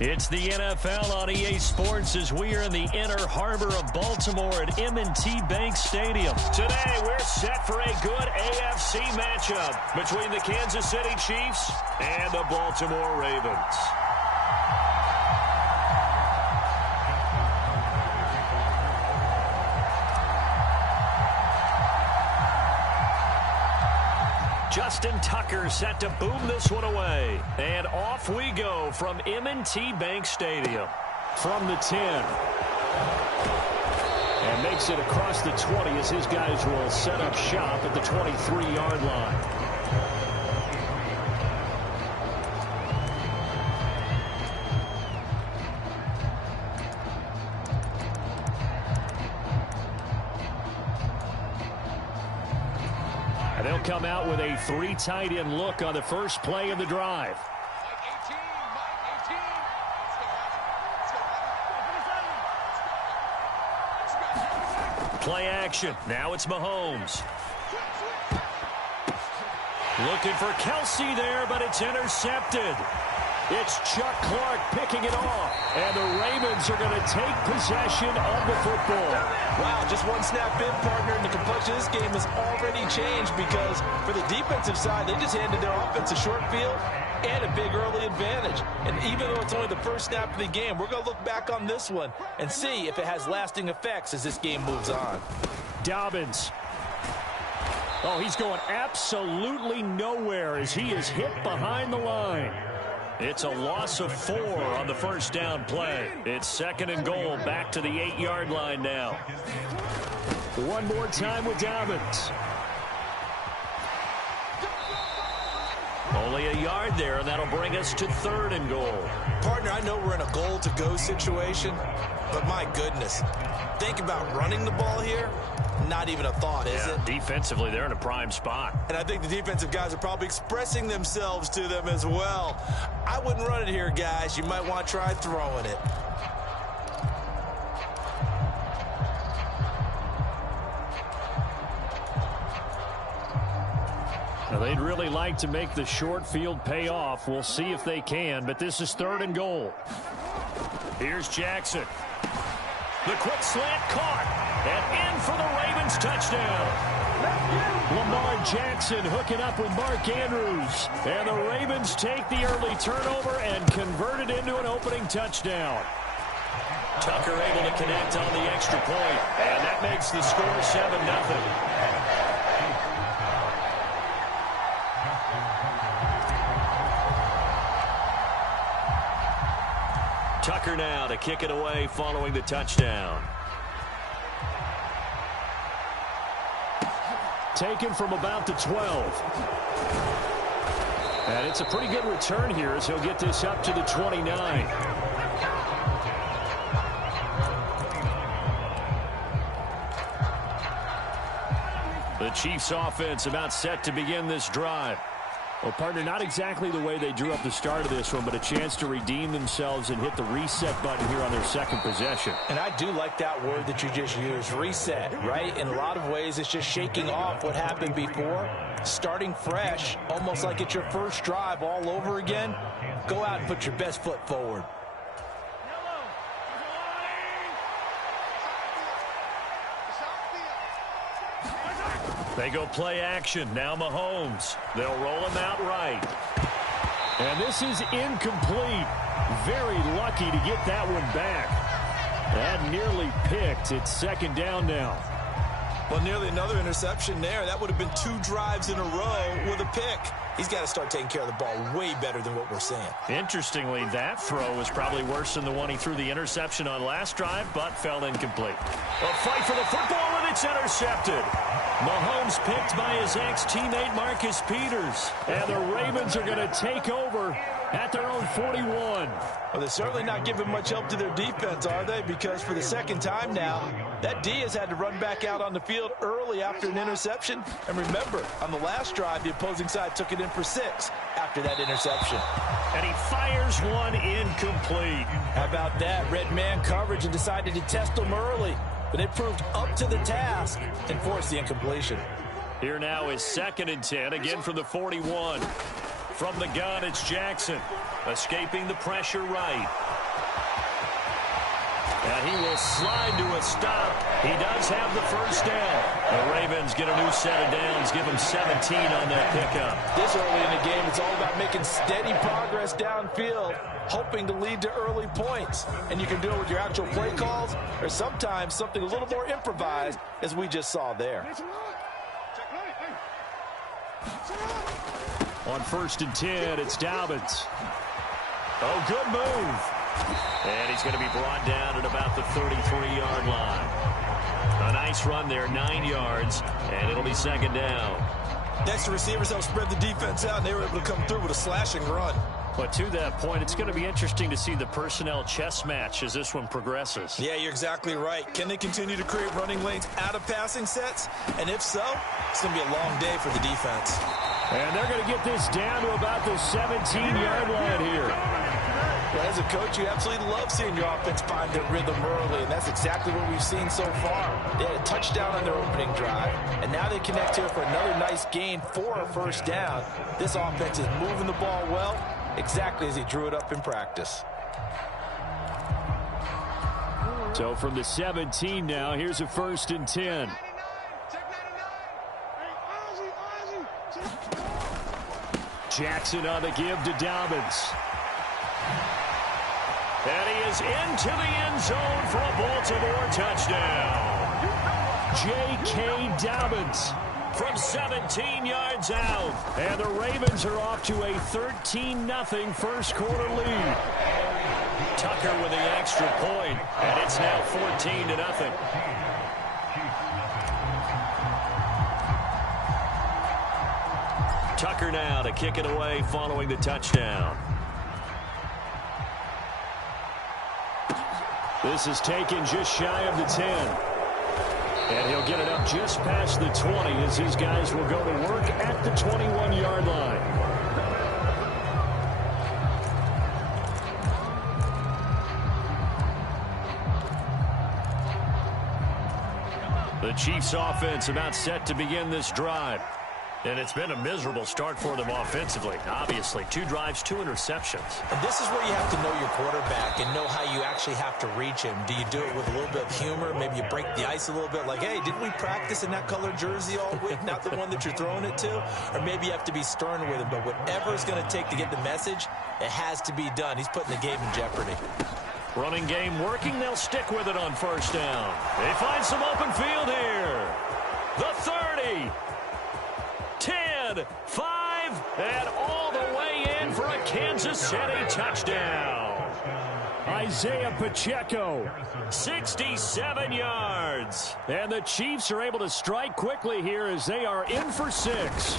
It's the NFL on EA Sports as we are in the inner harbor of Baltimore at M&T Bank Stadium. Today, we're set for a good AFC matchup between the Kansas City Chiefs and the Baltimore Ravens. Justin Tucker set to boom this one away. And off we go from M&T Bank Stadium. From the 10. And makes it across the 20 as his guys will set up shop at the 23-yard line. They'll come out with a three tight end look on the first play of the drive. Play action. Now it's Mahomes. Looking for Kelsey there, but it's intercepted. It's Chuck Clark picking it off. And the Ravens are going to take possession of the football. Wow, just one snap in, partner, and the complexion of this game has already changed because for the defensive side, they just handed their offense a short field and a big early advantage. And even though it's only the first snap of the game, we're going to look back on this one and see if it has lasting effects as this game moves on. Dobbins. Oh, he's going absolutely nowhere as he is hit behind the line. It's a loss of 4 on the first down play. It's second and goal, back to the 8-yard line now. One more time with Dobbins. Only a yard there, and that'll bring us to third and goal. Partner, I know we're in a goal-to-go situation, but my goodness, think about running the ball here. Not even a thought, is it? Defensively, they're in a prime spot. And I think the defensive guys are probably expressing themselves to them as well. I wouldn't run it here, guys. You might want to try throwing it. Now, they'd really like to make the short field pay off. We'll see if they can, but this is third and goal. Here's Jackson. The quick slant caught. And in for the Ravens touchdown. Lamar Jackson hooking up with Mark Andrews. And the Ravens take the early turnover and convert it into an opening touchdown. Tucker able to connect on the extra point. And that makes the score 7-0. Tucker now to kick it away following the touchdown. Taken from about the 12. And it's a pretty good return here as he'll get this up to the 29. The Chiefs offense about set to begin this drive. Well, partner, not exactly the way they drew up the start of this one, but a chance to redeem themselves and hit the reset button here on their second possession. And I do like that word that you just used, reset, right? In a lot of ways, it's just shaking off what happened before, starting fresh, almost like it's your first drive all over again. Go out and put your best foot forward. They go play action. Now Mahomes. They'll roll him out right. And this is incomplete. Very lucky to get that one back. That nearly picked. It's second down now. Well, nearly another interception there. That would have been 2 drives in a row with a pick. He's got to start taking care of the ball way better than what we're seeing. Interestingly, that throw was probably worse than the one he threw the interception on last drive, but fell incomplete. A fight for the football, and it's intercepted. Mahomes picked by his ex-teammate Marcus Peters. And the Ravens are going to take over at their own 41. Well, they're certainly not giving much help to their defense, are they? Because for the second time now, that D has had to run back out on the field early after an interception. And remember, on the last drive, the opposing side took it in for 6 after that interception. And he fires one incomplete. How about that? Red man coverage and decided to test them early. But it proved up to the task and forced the incompletion. Here now is second and 10, again from the 41. From the gun, it's Jackson. Escaping the pressure right. And he will slide to a stop. He does have the first down. The Ravens get a new set of downs, give them 17 on that pickup. This early in the game, it's all about making steady progress downfield, hoping to lead to early points. And you can do it with your actual play calls or sometimes something a little more improvised, as we just saw there. On 1st and 10, it's Dobbins. Oh, good move. And he's going to be brought down at about the 33-yard line. A nice run there, 9 yards, and it'll be 2nd down. Next, the receivers help spread the defense out, and they were able to come through with a slashing run. But to that point, it's going to be interesting to see the personnel chess match as this one progresses. Yeah, you're exactly right. Can they continue to create running lanes out of passing sets? And if so, it's going to be a long day for the defense. And they're going to get this down to about the 17-yard line here. Well, as a coach, you absolutely love seeing your offense find their rhythm early, and that's exactly what we've seen so far. They had a touchdown on their opening drive, and now they connect here for another nice gain for a first down. This offense is moving the ball well, exactly as he drew it up in practice. So from the 17 now, here's a 1st and 10. Jackson on the give to Dobbins. And he is into the end zone for a Baltimore touchdown. J.K. Dobbins from 17 yards out. And the Ravens are off to a 13-0 first quarter lead. Tucker with the extra point, and it's now 14-0. Tucker now to kick it away following the touchdown. This is taken just shy of the 10. And he'll get it up just past the 20 as his guys will go to work at the 21-yard line. The Chiefs offense about set to begin this drive. And it's been a miserable start for them offensively. Obviously, 2 drives, 2 interceptions. And this is where you have to know your quarterback and know how you actually have to reach him. Do you do it with a little bit of humor? Maybe you break the ice a little bit like, hey, didn't we practice in that colored jersey all week? Not the one that you're throwing it to? Or maybe you have to be stern with him. But whatever it's going to take to get the message, it has to be done. He's putting the game in jeopardy. Running game working. They'll stick with it on first down. They find some open field here. The 30. 10, 5, and all the way in for a Kansas City touchdown. Isaiah Pacheco, 67 yards. And the Chiefs are able to strike quickly here as they are in for 6.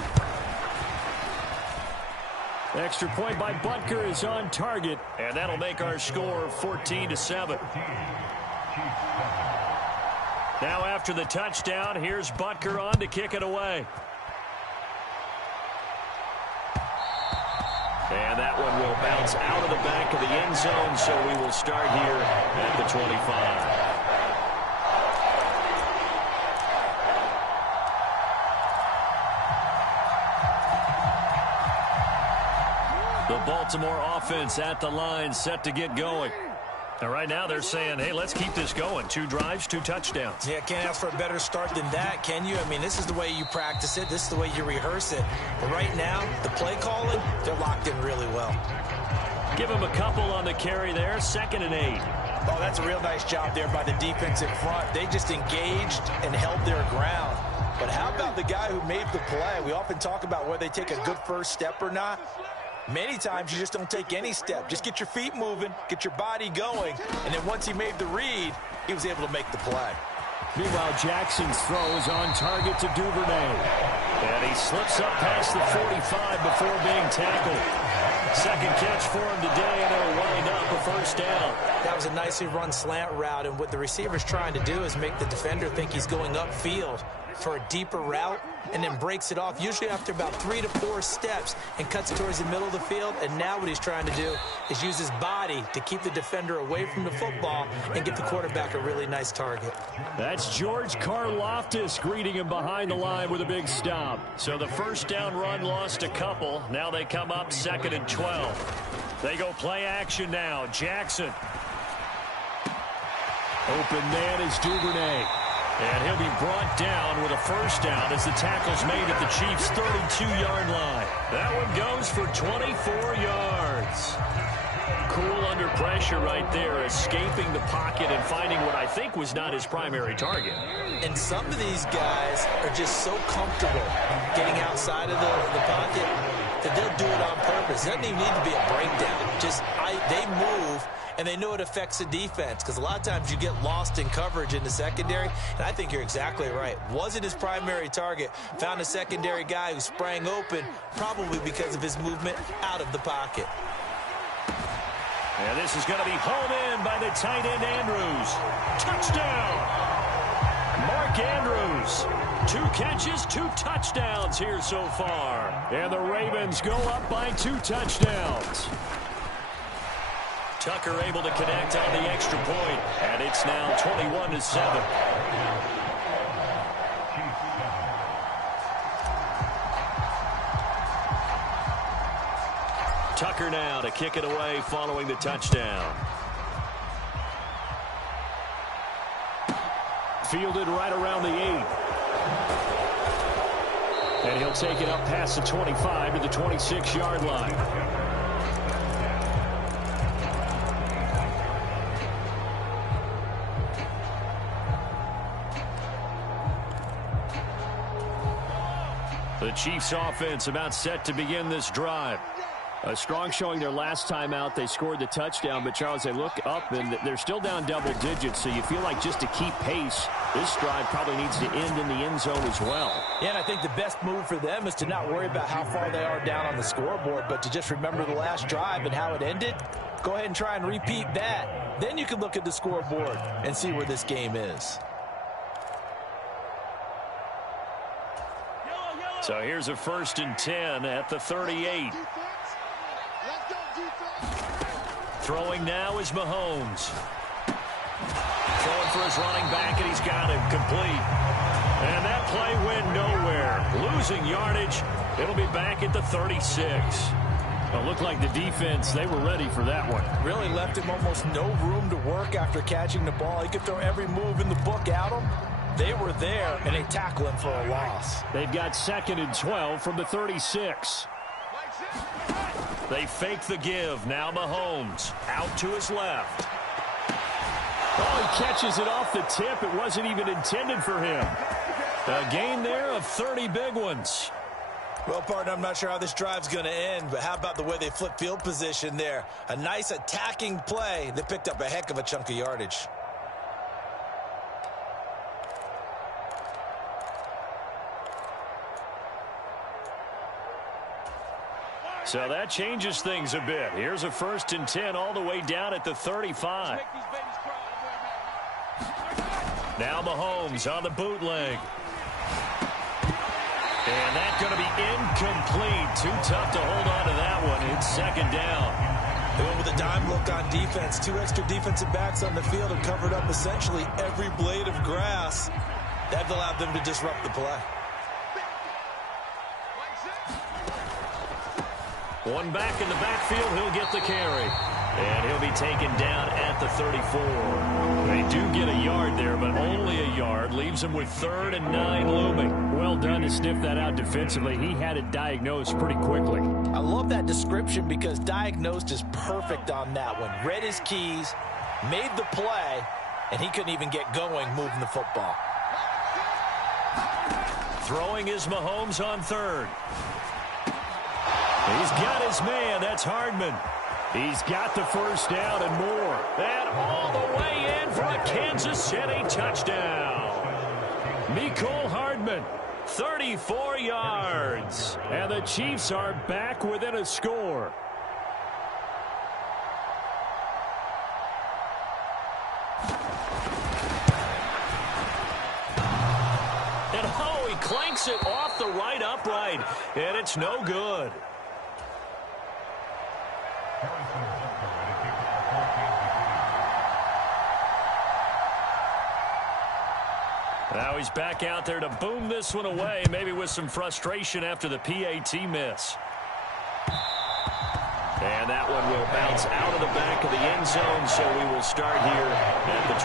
Extra point by Butker is on target, and that'll make our score 14-7. Now after the touchdown, here's Butker on to kick it away. And that one will bounce out of the back of the end zone, so we will start here at the 25. The Baltimore offense at the line, set to get going. And right now they're saying, hey, let's keep this going. 2 drives, 2 touchdowns. Yeah, can't ask for a better start than that, can you? I mean, this is the way you practice it. This is the way you rehearse it. But right now, the play calling, they're locked in really well. Give him a couple on the carry there. 2nd and 8. Oh, that's a real nice job there by the defense in front. They just engaged and held their ground. But how about the guy who made the play? We often talk about whether they take a good first step or not. Many times you just don't take any step. Just get your feet moving, get your body going, and then once he made the read, he was able to make the play. Meanwhile, Jackson's throw is on target to Duvernay. And he slips up past the 45 before being tackled. 2nd catch for him today, and it'll wind up a first down. That was a nicely run slant route, and what the receiver's trying to do is make the defender think he's going upfield for a deeper route, and then breaks it off, usually after about 3 to 4 steps, and cuts towards the middle of the field. And now what he's trying to do is use his body to keep the defender away from the football and get the quarterback a really nice target. That's George Karlaftis greeting him behind the line with a big stop. So the first down run lost a couple. Now they come up 2nd and 12. They go play action now. Jackson. Open man is Duvernay. And he'll be brought down with a first down as the tackle's made at the Chiefs' 32-yard line. That one goes for 24 yards. Cool under pressure right there, escaping the pocket and finding what I think was not his primary target. And some of these guys are just so comfortable getting outside of the pocket that they'll do it on purpose. It doesn't even need to be a breakdown. They move, and they know it affects the defense because a lot of times you get lost in coverage in the secondary, and I think you're exactly right. Wasn't his primary target. Found a secondary guy who sprang open, probably because of his movement out of the pocket. And this is going to be home in by the tight end, Andrews. Touchdown! Mark Andrews. 2 catches, 2 touchdowns here so far. And the Ravens go up by 2 touchdowns. Tucker able to connect on the extra point, and it's now 21-7. Tucker now to kick it away following the touchdown. Fielded right around the 8. And he'll take it up past the 25 to the 26-yard line. The Chiefs offense about set to begin this drive. A strong showing their last time out. They scored the touchdown, but Charles, they look up and they're still down double digits, so you feel like just to keep pace, this drive probably needs to end in the end zone as well. Yeah, and I think the best move for them is to not worry about how far they are down on the scoreboard, but to just remember the last drive and how it ended. Go ahead and try and repeat that. Then you can look at the scoreboard and see where this game is. So here's a 1st and 10 at the 38. Throwing now is Mahomes. Throwing for his running back, and he's got him complete. And that play went nowhere. Losing yardage. It'll be back at the 36. It looked like the defense, they were ready for that one. Really left him almost no room to work after catching the ball. He could throw every move in the book at him. They were there, and they tackle him for a loss. They've got 2nd and 12 from the 36. They fake the give. Now Mahomes out to his left. Oh, he catches it off the tip. It wasn't even intended for him. A gain there of 30 big ones. Well, partner, I'm not sure how this drive's going to end, but how about the way they flip field position there? A nice attacking play. They picked up a heck of a chunk of yardage. So that changes things a bit. Here's a 1st and 10 all the way down at the 35. Now Mahomes on the bootleg. And that's going to be incomplete. Too tough to hold on to that one. It's 2nd down. They went with a dime look on defense. 2 extra defensive backs on the field and covered up essentially every blade of grass. That allowed them to disrupt the play. One back in the backfield, he'll get the carry. And he'll be taken down at the 34. They do get a yard there, but only a yard. Leaves him with 3rd and 9 looming. Well done to sniff that out defensively. He had it diagnosed pretty quickly. I love that description because diagnosed is perfect on that one. Read his keys, made the play, and he couldn't even get going moving the football. Throwing is Mahomes on 3rd. He's got his man. That's Hardman. He's got the first down and more. And all the way in for a Kansas City touchdown. Mecole Hardman, 34 yards. And the Chiefs are back within a score. And oh, he clanks it off the right upright. And it's no good. Now he's back out there to boom this one away, maybe with some frustration after the PAT miss. And And that one will bounce out of the back of the end zone, so we will start here at the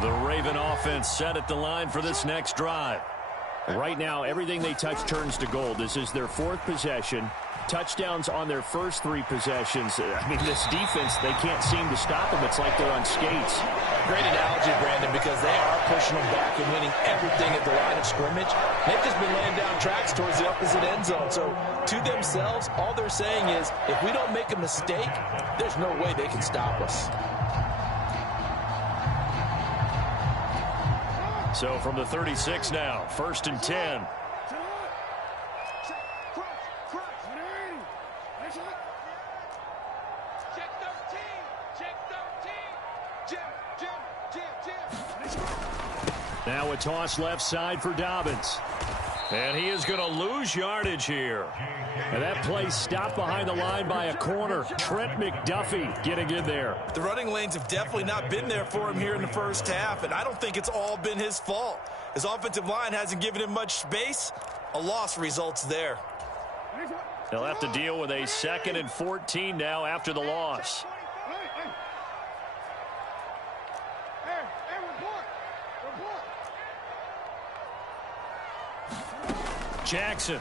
25. The Raven offense set at the line for this next drive. Right now, everything they touch turns to gold. This is their fourth possession. Touchdowns on their first three possessions. I mean, this defense, they can't seem to stop them. It's like they're on skates. Great analogy, Brandon, because they are pushing them back and winning everything at the line of scrimmage. They've just been laying down tracks towards the opposite end zone. So, to themselves, all they're saying is, if we don't make a mistake, there's no way they can stop us. So from the 36 now, 1st and 10. Now a toss left side for Dobbins. And he is going to lose yardage here. And that play stopped behind the line by a corner. Trent McDuffie getting in there. The running lanes have definitely not been there for him here in the first half, and I don't think it's all been his fault. His offensive line hasn't given him much space. A loss results there. They'll have to deal with a 2nd and 14 now after the loss. Jackson.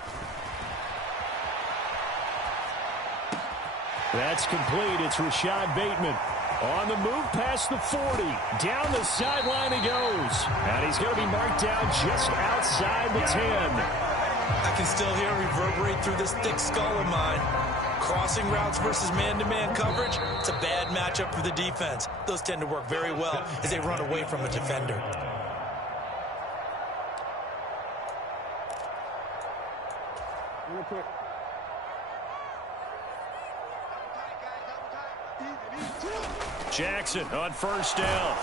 That's complete. It's Rashad Bateman. On the move past the 40. Down the sideline he goes. And he's going to be marked down just outside the 10. I can still hear it reverberate through this thick skull of mine. Crossing routes versus man-to-man coverage, it's a bad matchup for the defense. Those tend to work very well as they run away from a defender. Jackson on 1st down.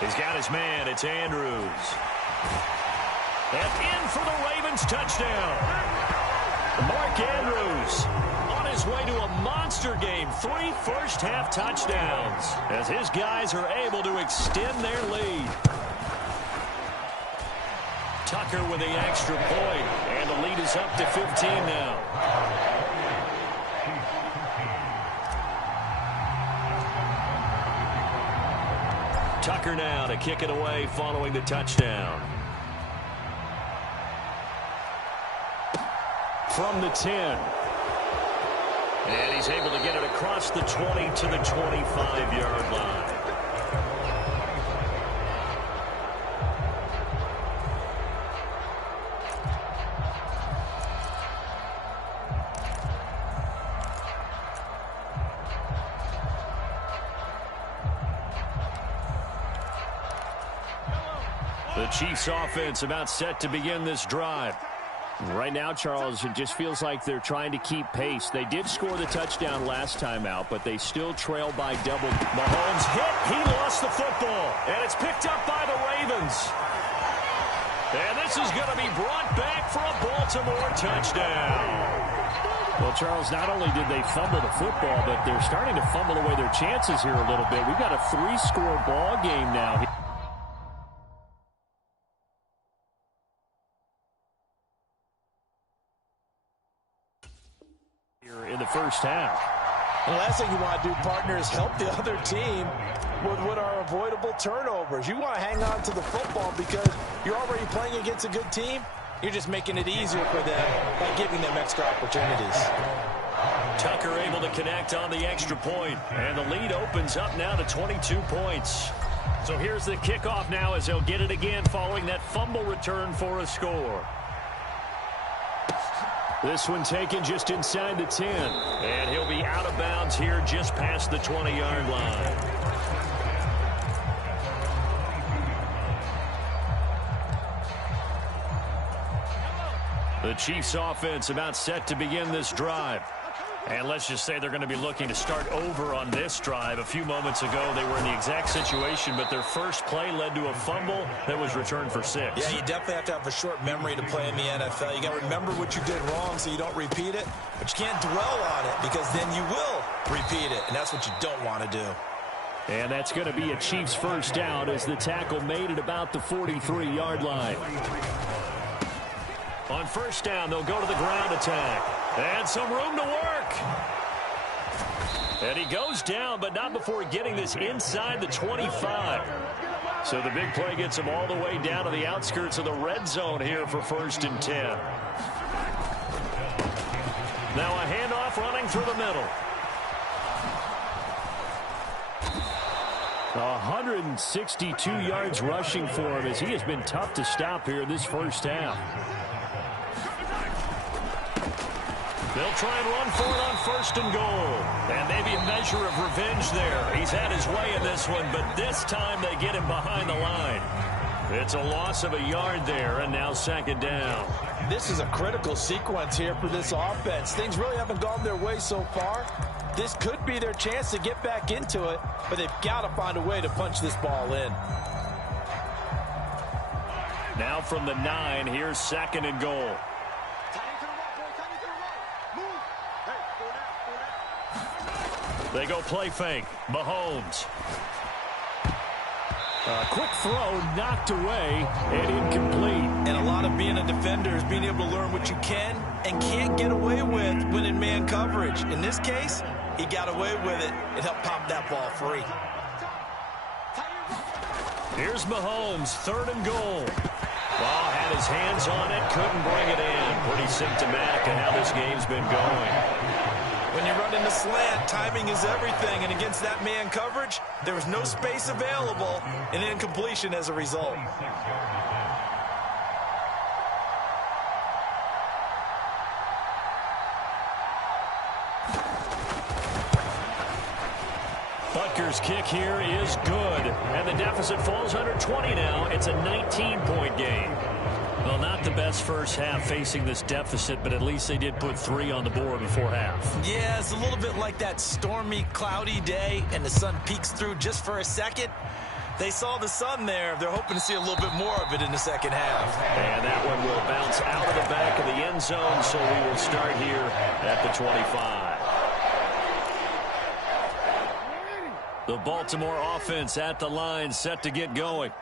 He's got his man. It's Andrews. And in for the Ravens touchdown. Mark Andrews on his way to a monster game. 3 first-half touchdowns as his guys are able to extend their lead. Tucker with the extra point, and the lead is up to 15 now. Tucker now to kick it away following the touchdown. From the 10. And he's able to get it across the 20 to the 25-yard line. The Chiefs offense about set to begin this drive. Right now, Charles, it just feels like they're trying to keep pace. They did score the touchdown last time out, but they still trail by double. Mahomes hit. He lost the football, and it's picked up by the Ravens. And this is going to be brought back for a Baltimore touchdown. Well, Charles, not only did they fumble the football, but they're starting to fumble away their chances here a little bit. We've got a 3-score ball game now. In the first half. The last thing you want to do, partner, is help the other team with what are avoidable turnovers. You want to hang on to the football because you're already playing against a good team. You're just making it easier for them by giving them extra opportunities. Tucker able to connect on the extra point, and the lead opens up now to 22 points. So here's the kickoff now as they'll get it again following that fumble return for a score. This one taken just inside the 10. And he'll be out of bounds here just past the 20-yard line. The Chiefs offense about set to begin this drive. And let's just say they're going to be looking to start over on this drive. A few moments ago, they were in the exact situation, but their first play led to a fumble that was returned for 6. Yeah, you definitely have to have a short memory to play in the NFL. You got to remember what you did wrong so you don't repeat it, but you can't dwell on it because then you will repeat it, and that's what you don't want to do. And that's going to be a Chiefs first down as the tackle made at about the 43-yard line. On first down, they'll go to the ground attack. And some room to work. And he goes down, but not before getting this inside the 25. So the big play gets him all the way down to the outskirts of the red zone here for 1st and 10. Now a handoff running through the middle. 162 yards rushing for him as he has been tough to stop here this first half. They'll try and run for it on 1st and goal. And maybe a measure of revenge there. He's had his way in this one, but this time they get him behind the line. It's a loss of a yard there, and now 2nd down. This is a critical sequence here for this offense. Things really haven't gone their way so far. This could be their chance to get back into it, but they've got to find a way to punch this ball in. Now from the 9, here's 2nd and goal. They go play fake. Mahomes. A quick throw knocked away and incomplete. And a lot of being a defender is being able to learn what you can and can't get away with when in man coverage. In this case, he got away with it. It helped pop that ball free. Here's Mahomes, 3rd and goal. Ball had his hands on it, couldn't bring it in. Pretty symptomatic of how this game's been going. When you run in the slant, timing is everything. And against that man coverage, there was no space available, and incompletion as a result. Butker's kick here is good. And the deficit falls under 20 now. It's a 19-point game. Well, not the best first half facing this deficit, but at least they did put 3 on the board before half. Yeah, it's a little bit like that stormy, cloudy day, and the sun peeks through just for a second. They saw the sun there. They're hoping to see a little bit more of it in the second half. And that one will bounce out of the back of the end zone, so we will start here at the 25. The Baltimore offense at the line, set to get going.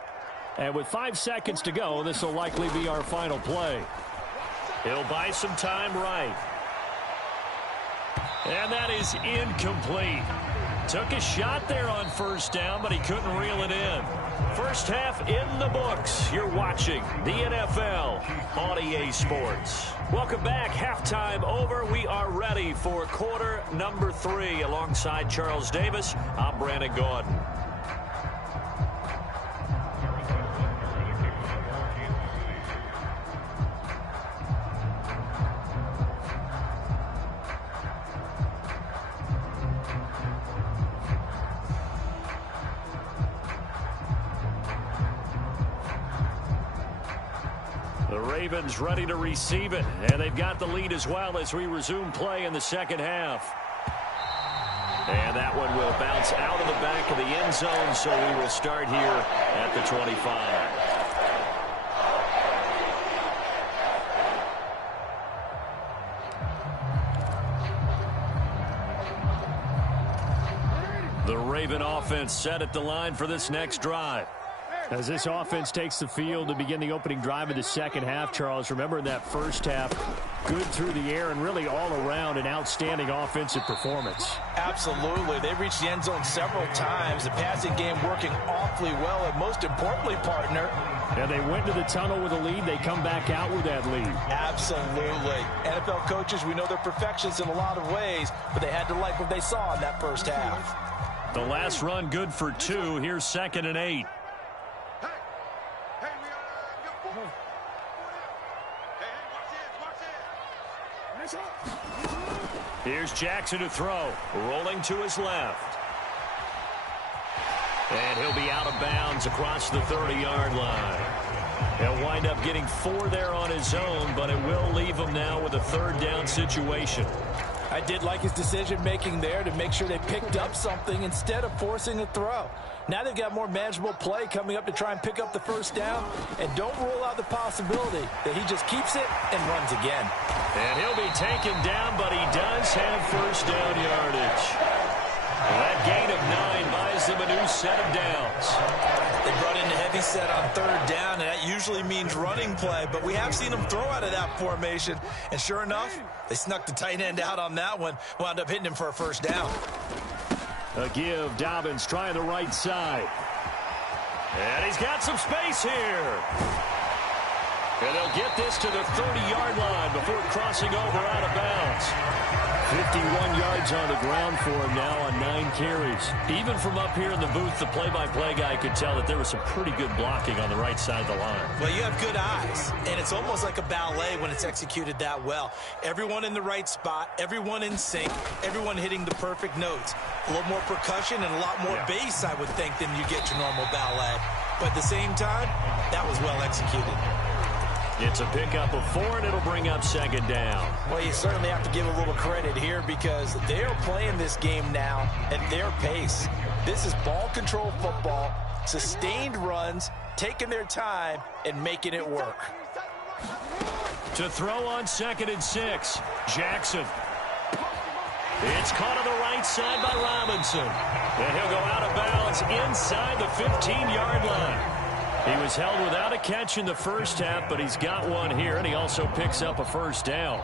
And with 5 seconds to go, this will likely be our final play. He'll buy some time right. And that is incomplete. Took a shot there on 1st down, but he couldn't reel it in. First half in the books. You're watching the NFL on EA Sports. Welcome back. Halftime over. We are ready for quarter number 3. Alongside Charles Davis, I'm Brandon Gordon. The Ravens ready to receive it, and they've got the lead as well as we resume play in the second half. And that one will bounce out of the back of the end zone, so we will start here at the 25. The Raven offense set at the line for this next drive. As this offense takes the field to begin the opening drive of the second half, Charles, remember in that first half, good through the air and really all around an outstanding offensive performance. Absolutely. They reached the end zone several times. The passing game working awfully well, and most importantly, partner. And they went to the tunnel with a lead. They come back out with that lead. Absolutely. NFL coaches, we know they're perfectionists in a lot of ways, but they had to like what they saw in that first half. The last run good for 2. Here's 2nd and 8. Here's Jackson to throw, rolling to his left. And he'll be out of bounds across the 30-yard line. He'll wind up getting 4 there on his own, but it will leave him now with a 3rd down situation. I did like his decision-making there to make sure they picked up something instead of forcing a throw. Now they've got more manageable play coming up to try and pick up the 1st down, and don't rule out the possibility that he just keeps it and runs again. And he'll be taken down, but he does have 1st down yardage. That gain of 9 buys brings them a new set of downs. They brought in a heavy set on third down, and that usually means running play, but we have seen them throw out of that formation, and sure enough, they snuck the tight end out on that one, wound up hitting him for a first down. A give, Dobbins trying the right side. And he's got some space here. And they'll get this to the 30-yard line before crossing over out of bounds. 51 yards on the ground for him now on 9 carries. Even from up here in the booth, the play-by-play guy could tell that there was some pretty good blocking on the right side of the line. Well, you have good eyes, and it's almost like a ballet when it's executed that well. Everyone in the right spot, everyone in sync, everyone hitting the perfect notes. A little more percussion and a lot more bass, I would think, than you get your normal ballet. But at the same time, that was well executed. It's a pickup of 4, and it'll bring up second down. Well, you certainly have to give a little credit here because they are playing this game now at their pace. This is ball control football, sustained runs, taking their time, and making it work. To throw on 2nd and 6, Jackson. It's caught on the right side by Robinson. And he'll go out of bounds inside the 15-yard line. He was held without a catch in the first half, but he's got one here, and he also picks up a first down.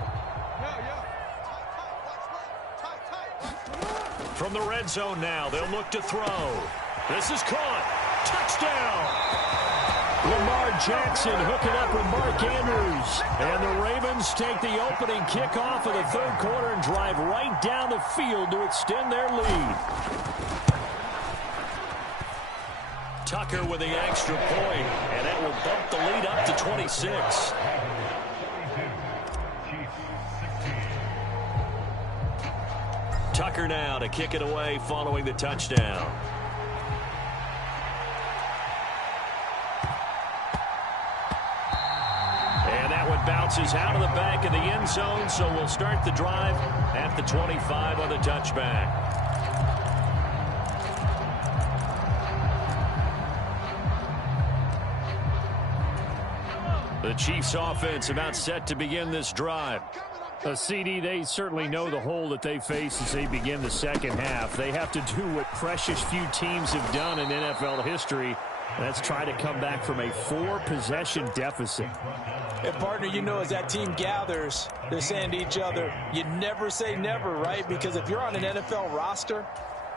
From the red zone now, they'll look to throw. This is caught. Touchdown! Lamar Jackson hooking up with Mark Andrews. And the Ravens take the opening kickoff of the third quarter and drive right down the field to extend their lead. Tucker with the extra point, and that will bump the lead up to 26. Tucker now to kick it away following the touchdown. And that one bounces out of the back of the end zone, so we'll start the drive at the 25 on the touchback. The Chiefs offense about set to begin this drive. CD, they certainly know the hole that they face as they begin the second half. They have to do what precious few teams have done in NFL history. That's try to come back from a 4-possession deficit. And partner, you know, as that team gathers, they're saying to each other, you never say never, right? Because if you're on an NFL roster,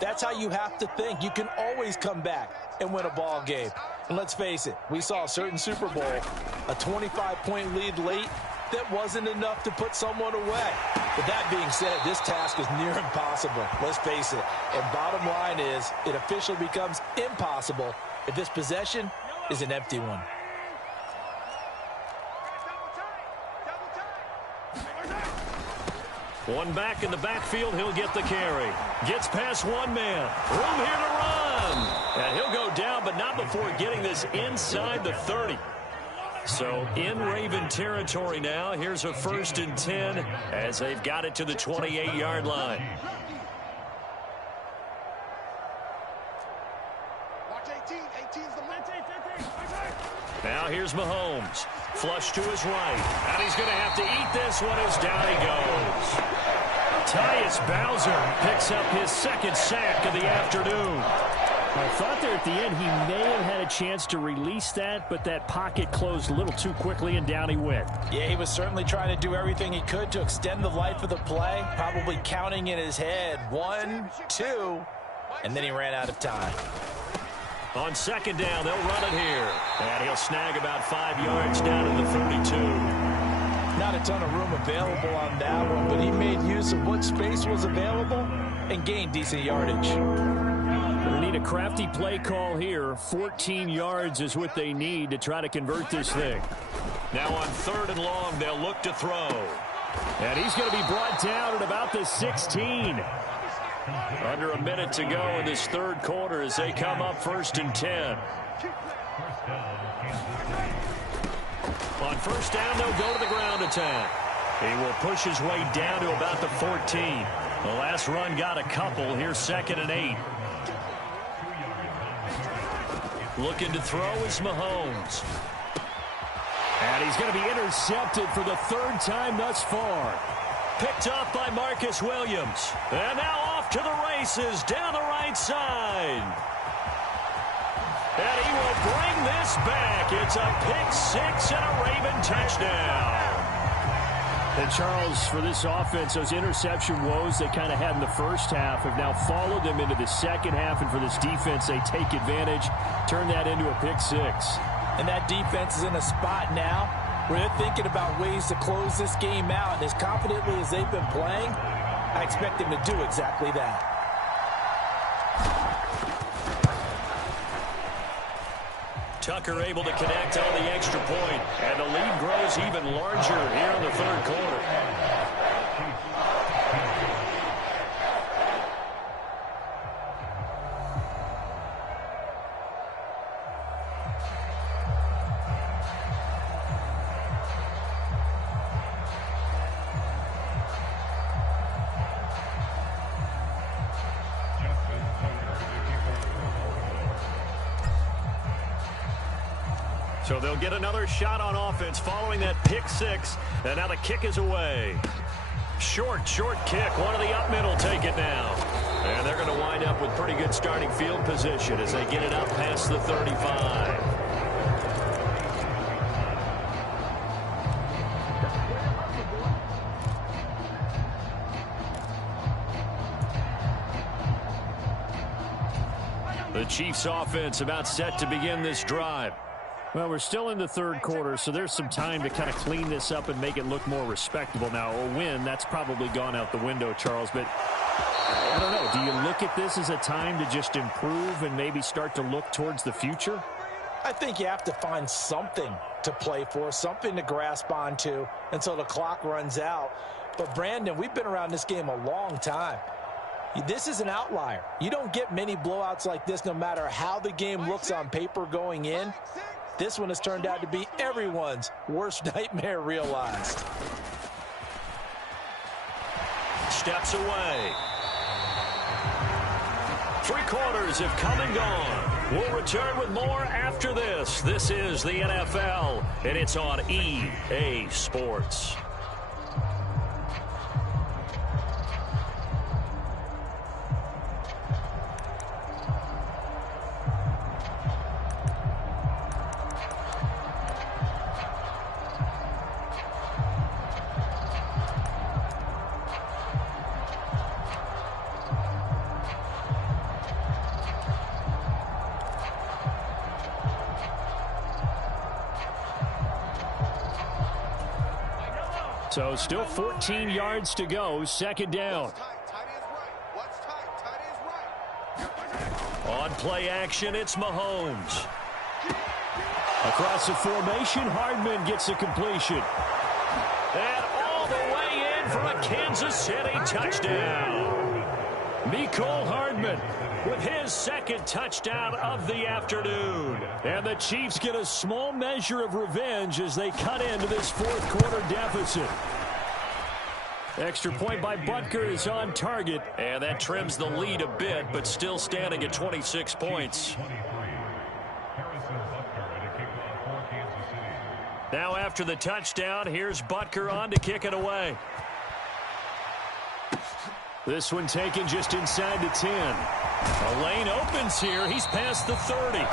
that's how you have to think. You can always come back and win a ball game. And let's face it, we saw a certain Super Bowl, a 25-point lead late, that wasn't enough to put someone away. But that being said, this task is near impossible. Let's face it. And bottom line is, it officially becomes impossible if this possession is an empty one. One back in the backfield, he'll get the carry. Gets past one man. Room here to run. And he'll go down, but not before getting this inside the 30. So in Raven territory now. Here's a 1st and 10 as they've got it to the 28-yard line. Now here's Mahomes. Flush to his right. And he's going to have to eat this one as down he goes. Tyus Bowser picks up his 2nd sack of the afternoon. I thought there at the end he may have had a chance to release that, but that pocket closed a little too quickly and down he went. Yeah, he was certainly trying to do everything he could to extend the life of the play, probably counting in his head 1, 2, and then he ran out of time. On 2nd down, they'll run it here. And he'll snag about 5 yards down to the 32. Not a ton of room available on that one, but he made use of what space was available and gained decent yardage. They need a crafty play call here. 14 yards is what they need to try to convert this thing. Now on 3rd and long, they'll look to throw. And he's going to be brought down at about the 16. Under a minute to go in this third quarter as they come up 1st and 10. On 1st down, they'll go to the ground attack. He will push his way down to about the 14. The last run got a couple. Here's 2nd and 8. Looking to throw is Mahomes. And he's going to be intercepted for the 3rd time thus far. picked off by Marcus Williams. And now off to the races down the right side. And he will bring this back. It's a pick six and a Raven touchdown. And Charles, for this offense, those interception woes they kind of had in the first half have now followed them into the second half. And for this defense, they take advantage, turn that into a pick six. And that defense is in a spot now where they're thinking about ways to close this game out. And as confidently as they've been playing, I expect them to do exactly that. Tucker able to connect on the extra point, and the lead grows even larger here in the third quarter. So they'll get another shot on offense following that pick six. And now the kick is away. Short kick. One of the up middle take it now. And they're going to wind up with pretty good starting field position as they get it up past the 35. The Chiefs offense about set to begin this drive. Well, we're still in the third quarter, so there's some time to kind of clean this up and make it look more respectable. Now, a win, that's probably gone out the window, Charles, but I don't know. Do you look at this as a time to just improve and maybe start to look towards the future? I think you have to find something to play for, something to grasp onto until the clock runs out. But, Brandon, we've been around this game a long time. This is an outlier. You don't get many blowouts like this no matter how the game looks on paper going in. This one has turned out to be everyone's worst nightmare realized. Steps away. 3 quarters have come and gone. We'll return with more after this. This is the NFL, and it's on EA Sports. So still 14 yards to go, second down. On play action, it's Mahomes. Across the formation, Hardman gets a completion. And all the way in for a Kansas City touchdown. Mecole Hardman with his second touchdown of the afternoon. And the Chiefs get a small measure of revenge as they cut into this fourth quarter deficit. Extra point by Butker is on target. And that trims the lead a bit, but still standing at 26 points. Now after the touchdown, here's Butker on to kick it away. This one taken just inside the 10. A lane opens here. He's past the 30.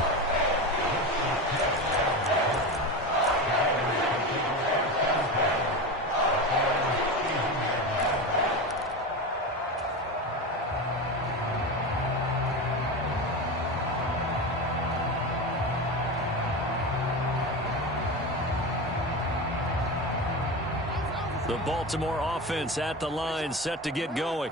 The Baltimore offense at the line, set to get going.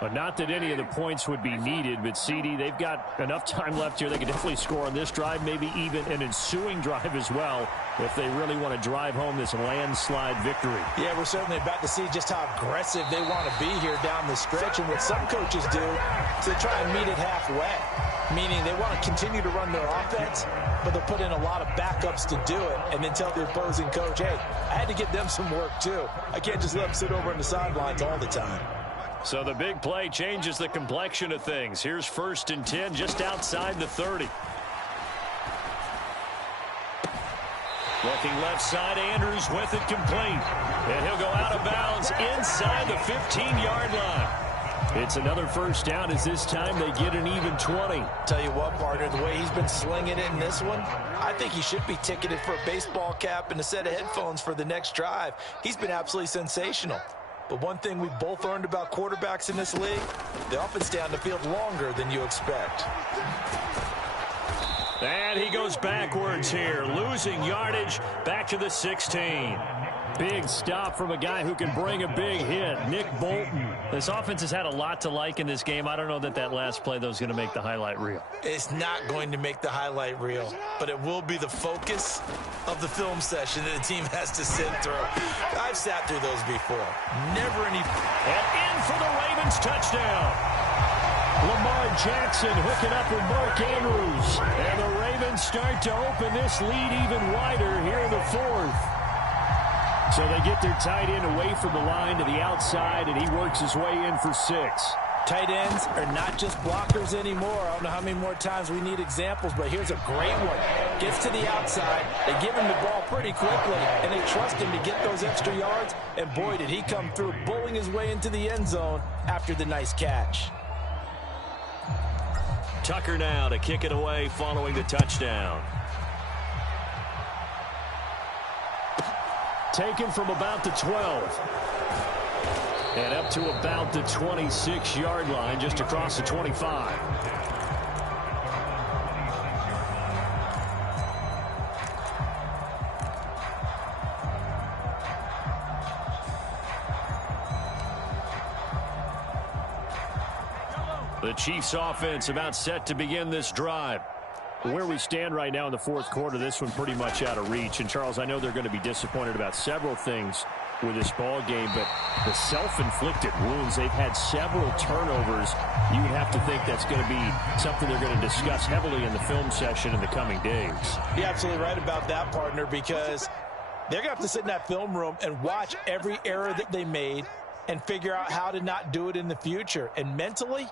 But not that any of the points would be needed, but CD, they've got enough time left here. They can definitely score on this drive, maybe even an ensuing drive as well, if they really want to drive home this landslide victory. Yeah, we're certainly about to see just how aggressive they want to be here down the stretch. And what some coaches do is they try and meet it halfway, meaning they want to continue to run their offense, but they'll put in a lot of backups to do it and then tell the opposing coach, hey, I had to get them some work too. I can't just let them sit over on the sidelines all the time. So the big play changes the complexion of things. Here's 1st and 10 just outside the 30. Looking left side, Andrews with it complete. And he'll go out of bounds inside the 15-yard line. It's another first down as this time they get an even 20. Tell you what, partner, the way he's been slinging it in this one, I think he should be ticketed for a baseball cap and a set of headphones for the next drive. He's been absolutely sensational. But one thing we've both learned about quarterbacks in this league, they often stay on the field longer than you expect. And he goes backwards here, losing yardage back to the 16. Big stop from a guy who can bring a big hit, Nick Bolton. This offense has had a lot to like in this game. I don't know that last play, though, is going to make the highlight reel. It's not going to make the highlight reel, but it will be the focus of the film session that the team has to sit through. I've sat through those before. Never any... And in for the Ravens touchdown. Lamar Jackson hooking up with Mark Andrews. And the Ravens start to open this lead even wider here in the fourth. So they get their tight end away from the line to the outside, and he works his way in for 6. Tight ends are not just blockers anymore. I don't know how many more times we need examples, but here's a great one. Gets to the outside. They give him the ball pretty quickly, and they trust him to get those extra yards. And boy, did he come through, bullying his way into the end zone after the nice catch. Tucker now to kick it away following the touchdown. Taken from about the 12. And up to about the 26-yard line, just across the 25. The Chiefs offense about set to begin this drive. Where we stand right now in the fourth quarter, this one pretty much out of reach. And, Charles, I know they're going to be disappointed about several things with this ball game, but the self-inflicted wounds, they've had several turnovers. You would have to think that's going to be something they're going to discuss heavily in the film session in the coming days. You're absolutely right about that, partner, because they're going to have to sit in that film room and watch every error that they made and figure out how to not do it in the future. And mentally,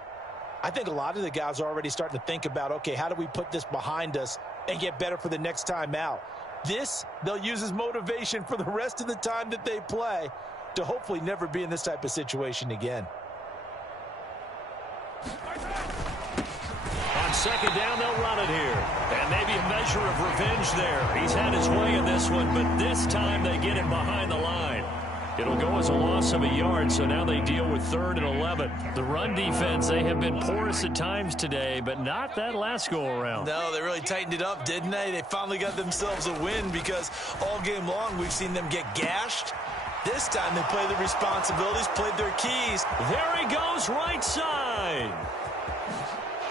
I think a lot of the guys are already starting to think about, okay, how do we put this behind us and get better for the next time out? This, they'll use as motivation for the rest of the time that they play to hopefully never be in this type of situation again. On second down, they'll run it here. And maybe a measure of revenge there. He's had his way in this one, but this time they get him behind the line. It'll go as a loss of a yard, so now they deal with 3rd and 11. The run defense, they have been porous at times today, but not that last go-around. No, they really tightened it up, didn't they? They finally got themselves a win because all game long we've seen them get gashed. This time they played the responsibilities, played their keys. There he goes, right side.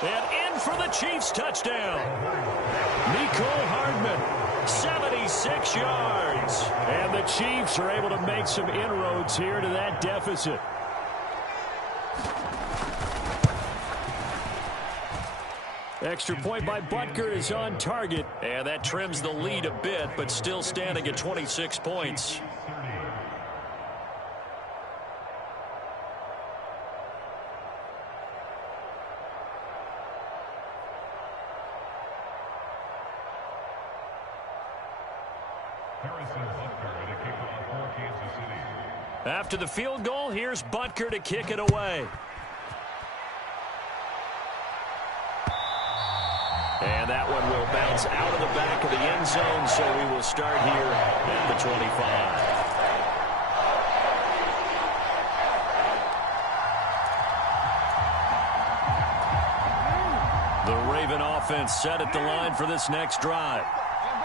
And in for the Chiefs touchdown. Mecole Hardman. 76 yards. And the Chiefs are able to make some inroads here to that deficit. Extra point by Butker is on target. And that trims the lead a bit, but still standing at 26 points. After the field goal, here's Butker to kick it away. And that one will bounce out of the back of the end zone, so we will start here at the 25. The Raven offense set at the line for this next drive.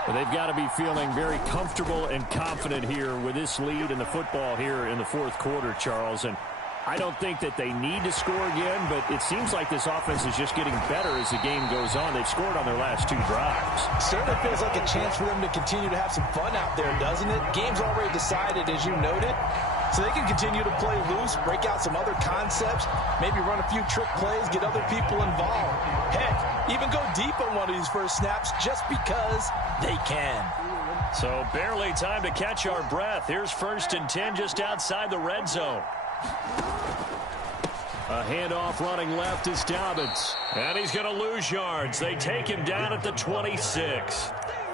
But they've got to be feeling very comfortable and confident here with this lead in the football here in the fourth quarter, Charles. And I don't think that they need to score again, but it seems like this offense is just getting better as the game goes on. They've scored on their last 2 drives. Certainly feels like a chance for them to continue to have some fun out there, doesn't it? Game's already decided, as you noted. So they can continue to play loose, break out some other concepts, maybe run a few trick plays, get other people involved. Heck, even go deep on one of these first snaps just because they can. So barely time to catch our breath. Here's 1st and 10 just outside the red zone. A handoff running left is Dobbins. And he's going to lose yards. They take him down at the 26.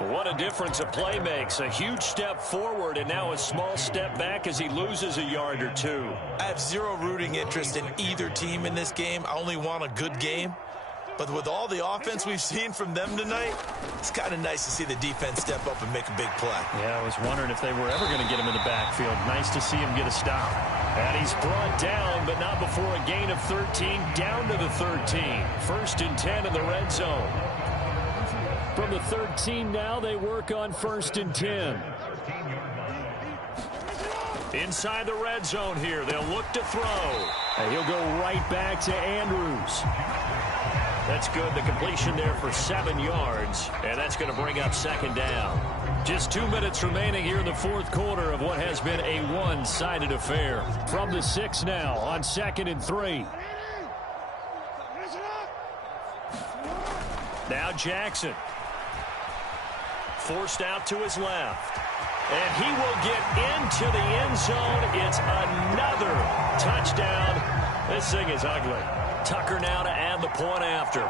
What a difference a play makes. A huge step forward and now a small step back as he loses a yard or two. I have zero rooting interest in either team in this game. I only want a good game. But with all the offense we've seen from them tonight, it's kind of nice to see the defense step up and make a big play. Yeah, I was wondering if they were ever going to get him in the backfield. Nice to see him get a stop. And he's brought down, but not before a gain of 13, down to the 13. First and 10 in the red zone. From the 13 now, they work on first and 10. Inside the red zone here, they'll look to throw. And he'll go right back to Andrews. That's good. The completion there for 7 yards. And that's going to bring up second down. Just 2 minutes remaining here in the fourth quarter of what has been a one-sided affair. From the 6 now on 2nd and 3. Now Jackson. Forced out to his left. And he will get into the end zone. It's another touchdown. This thing is ugly. Tucker now to add the point after.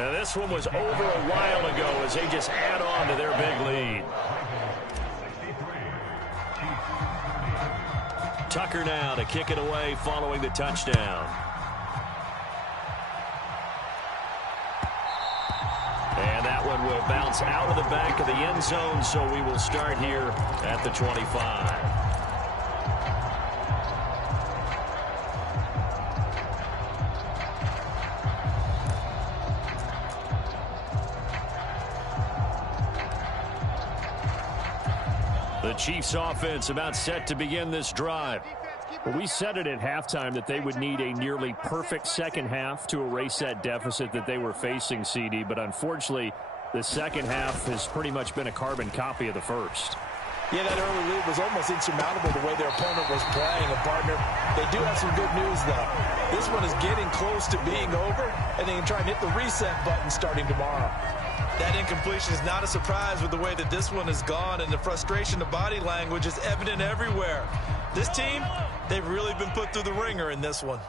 Now this one was over a while ago as they just add on to their big lead. Tucker now to kick it away following the touchdown. And that one will bounce out of the back of the end zone, so we will start here at the 25. The Chiefs offense about set to begin this drive. Well, we said it at halftime that they would need a nearly perfect second half to erase that deficit that they were facing, CD. But unfortunately, the second half has pretty much been a carbon copy of the first. Yeah, that early lead was almost insurmountable the way their opponent was playing. And, partner, they do have some good news, though. This one is getting close to being over, and they can try and hit the reset button starting tomorrow. That incompletion is not a surprise with the way that this one has gone, and the frustration of body language is evident everywhere. This team, they've really been put through the ringer in this one.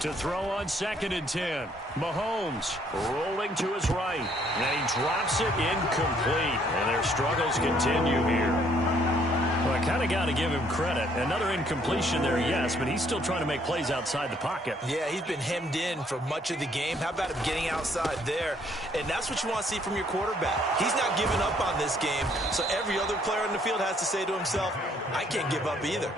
To throw on 2nd and 10. Mahomes rolling to his right. And he drops it incomplete. And their struggles continue here. Well, I kind of got to give him credit. Another incompletion there, yes, but he's still trying to make plays outside the pocket. Yeah, he's been hemmed in for much of the game. How about him getting outside there? And that's what you want to see from your quarterback. He's not giving up on this game, so every other player on the field has to say to himself, I can't give up either.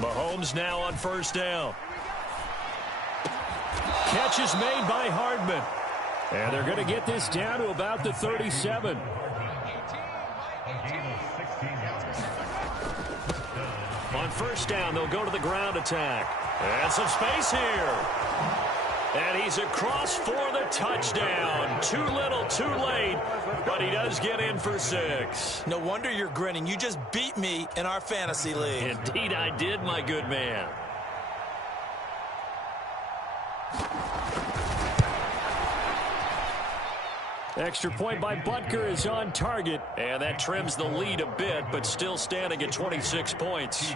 Mahomes now on first down. Catch is made by Hardman. And they're going to get this down to about the 37. On first down, they'll go to the ground attack. And some space here. And he's across for the touchdown. Too little, too late. But he does get in for 6. No wonder you're grinning. You just beat me in our fantasy league. Indeed I did, my good man. Extra point by Butker is on target. And that trims the lead a bit, but still standing at 26 points.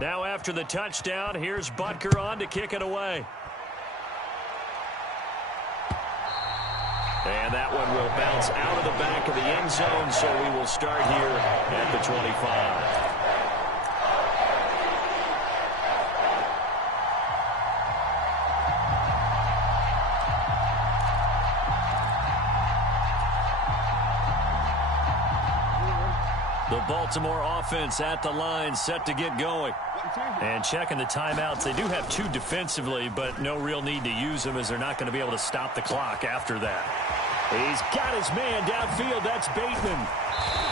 Now after the touchdown, here's Butker on to kick it away. And that one will bounce out of the back of the end zone, so we will start here at the 25. The Baltimore offense at the line, set to get going. And checking the timeouts. They do have 2 defensively, but no real need to use them as they're not going to be able to stop the clock after that. He's got his man downfield. That's Bateman.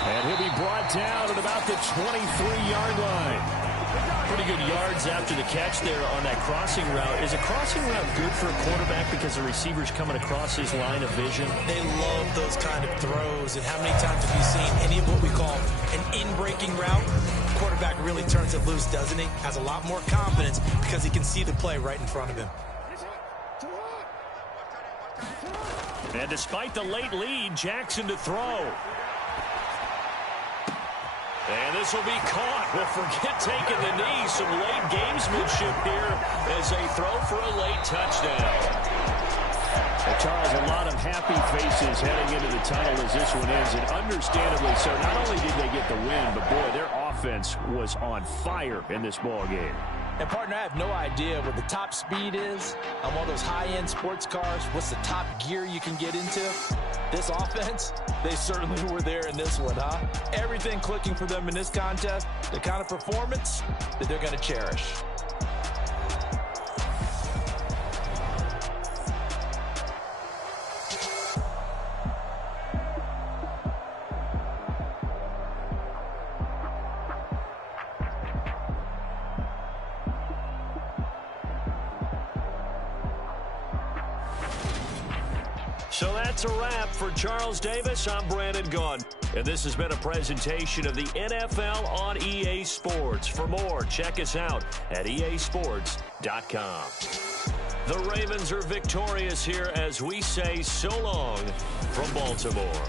And he'll be brought down at about the 23-yard line. pretty good yards after the catch there on that crossing route. Is a crossing route good for a quarterback because the receiver's coming across his line of vision? They love those kind of throws. And how many times have you seen any of what we call an in-breaking route? The quarterback really turns it loose, doesn't he? Has a lot more confidence because he can see the play right in front of him. And despite the late lead, Jackson to throw. And this will be caught. Well, forget taking the knee. Some late gamesmanship here as they throw for a late touchdown. Well, Charles, a lot of happy faces heading into the tunnel as this one ends, and understandably so. Not only did they get the win, but, boy, their offense was on fire in this ball game. And, partner, I have no idea what the top speed is on one of those high-end sports cars. What's the top gear you can get into? This offense, they certainly were there in this one, huh? Everything clicking for them in this contest, the kind of performance that they're going to cherish. So that's a wrap for Charles Davis. I'm Brandon Gaudin, and this has been a presentation of the NFL on EA Sports. For more, check us out at easports.com. The Ravens are victorious here as we say so long from Baltimore.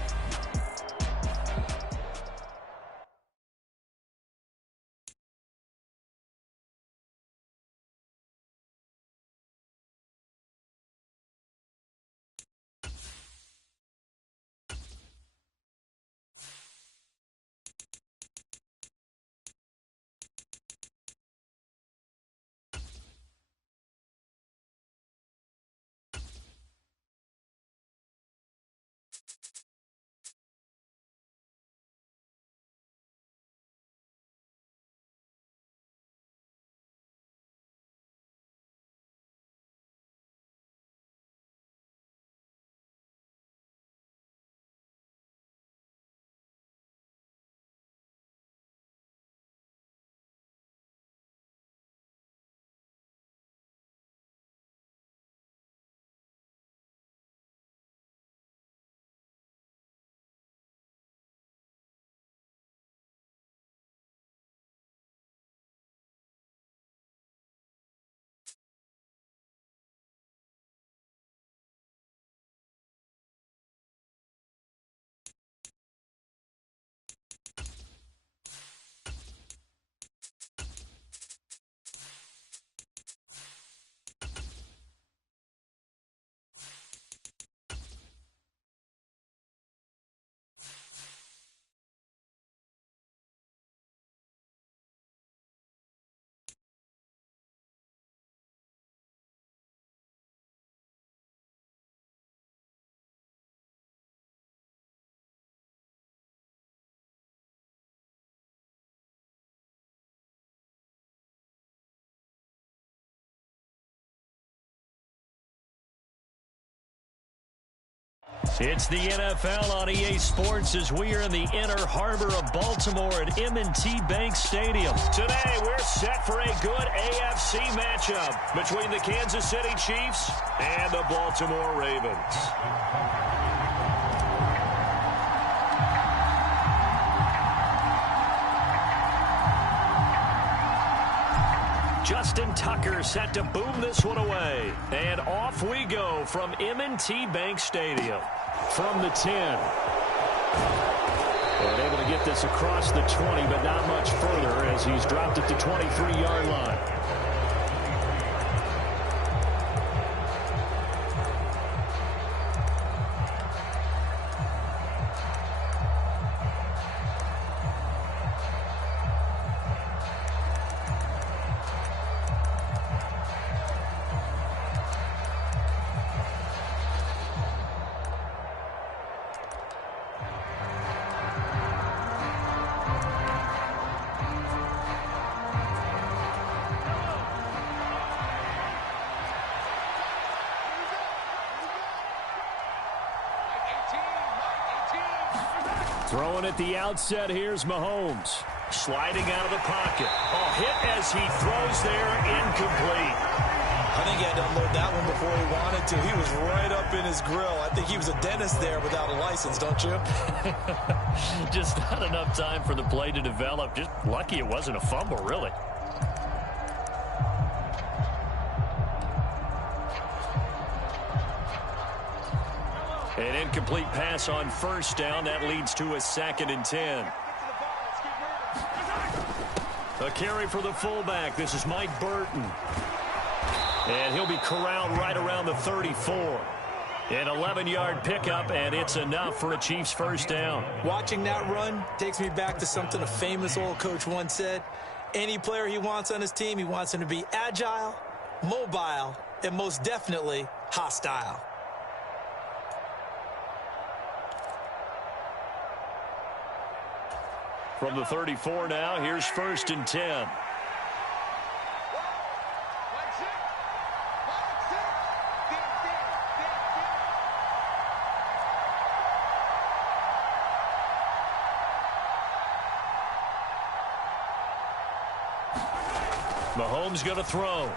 It's the NFL on EA Sports as we are in the inner harbor of Baltimore at M&T Bank Stadium. Today, we're set for a good AFC matchup between the Kansas City Chiefs and the Baltimore Ravens. Justin Tucker set to boom this one away. And off we go from M&T Bank Stadium. From the 10. And able to get this across the 20, but not much further as he's dropped at the 23-yard line. Throwing at the outset, here's Mahomes. Sliding out of the pocket. Oh, hit as he throws there, incomplete. I think he had to unload that one before he wanted to. He was right up in his grill. I think he was a dentist there without a license, don't you? Just not enough time for the play to develop. Just lucky it wasn't a fumble, really. An incomplete pass on first down. That leads to a 2nd and 10. A carry for the fullback. This is Mike Burton. And he'll be corralled right around the 34. An 11-yard pickup, and it's enough for a Chiefs first down. Watching that run takes me back to something a famous old coach once said. Any player he wants on his team, he wants him to be agile, mobile, and most definitely hostile. From the 34 now, here's 1st and 10. Mahomes going to throw.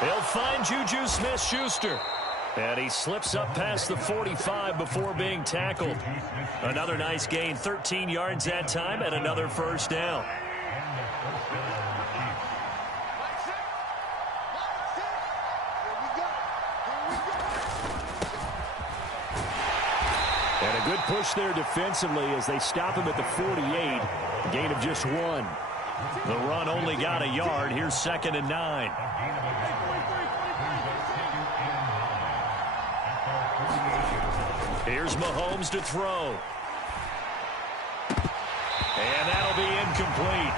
He'll find Juju Smith-Schuster. And he slips up past the 45 before being tackled. Another nice gain, 13 yards that time, and another first down. And a good push there defensively as they stop him at the 48. A gain of just 1. The run only got a yard. Here's 2nd and 9. Here's Mahomes to throw. And that'll be incomplete.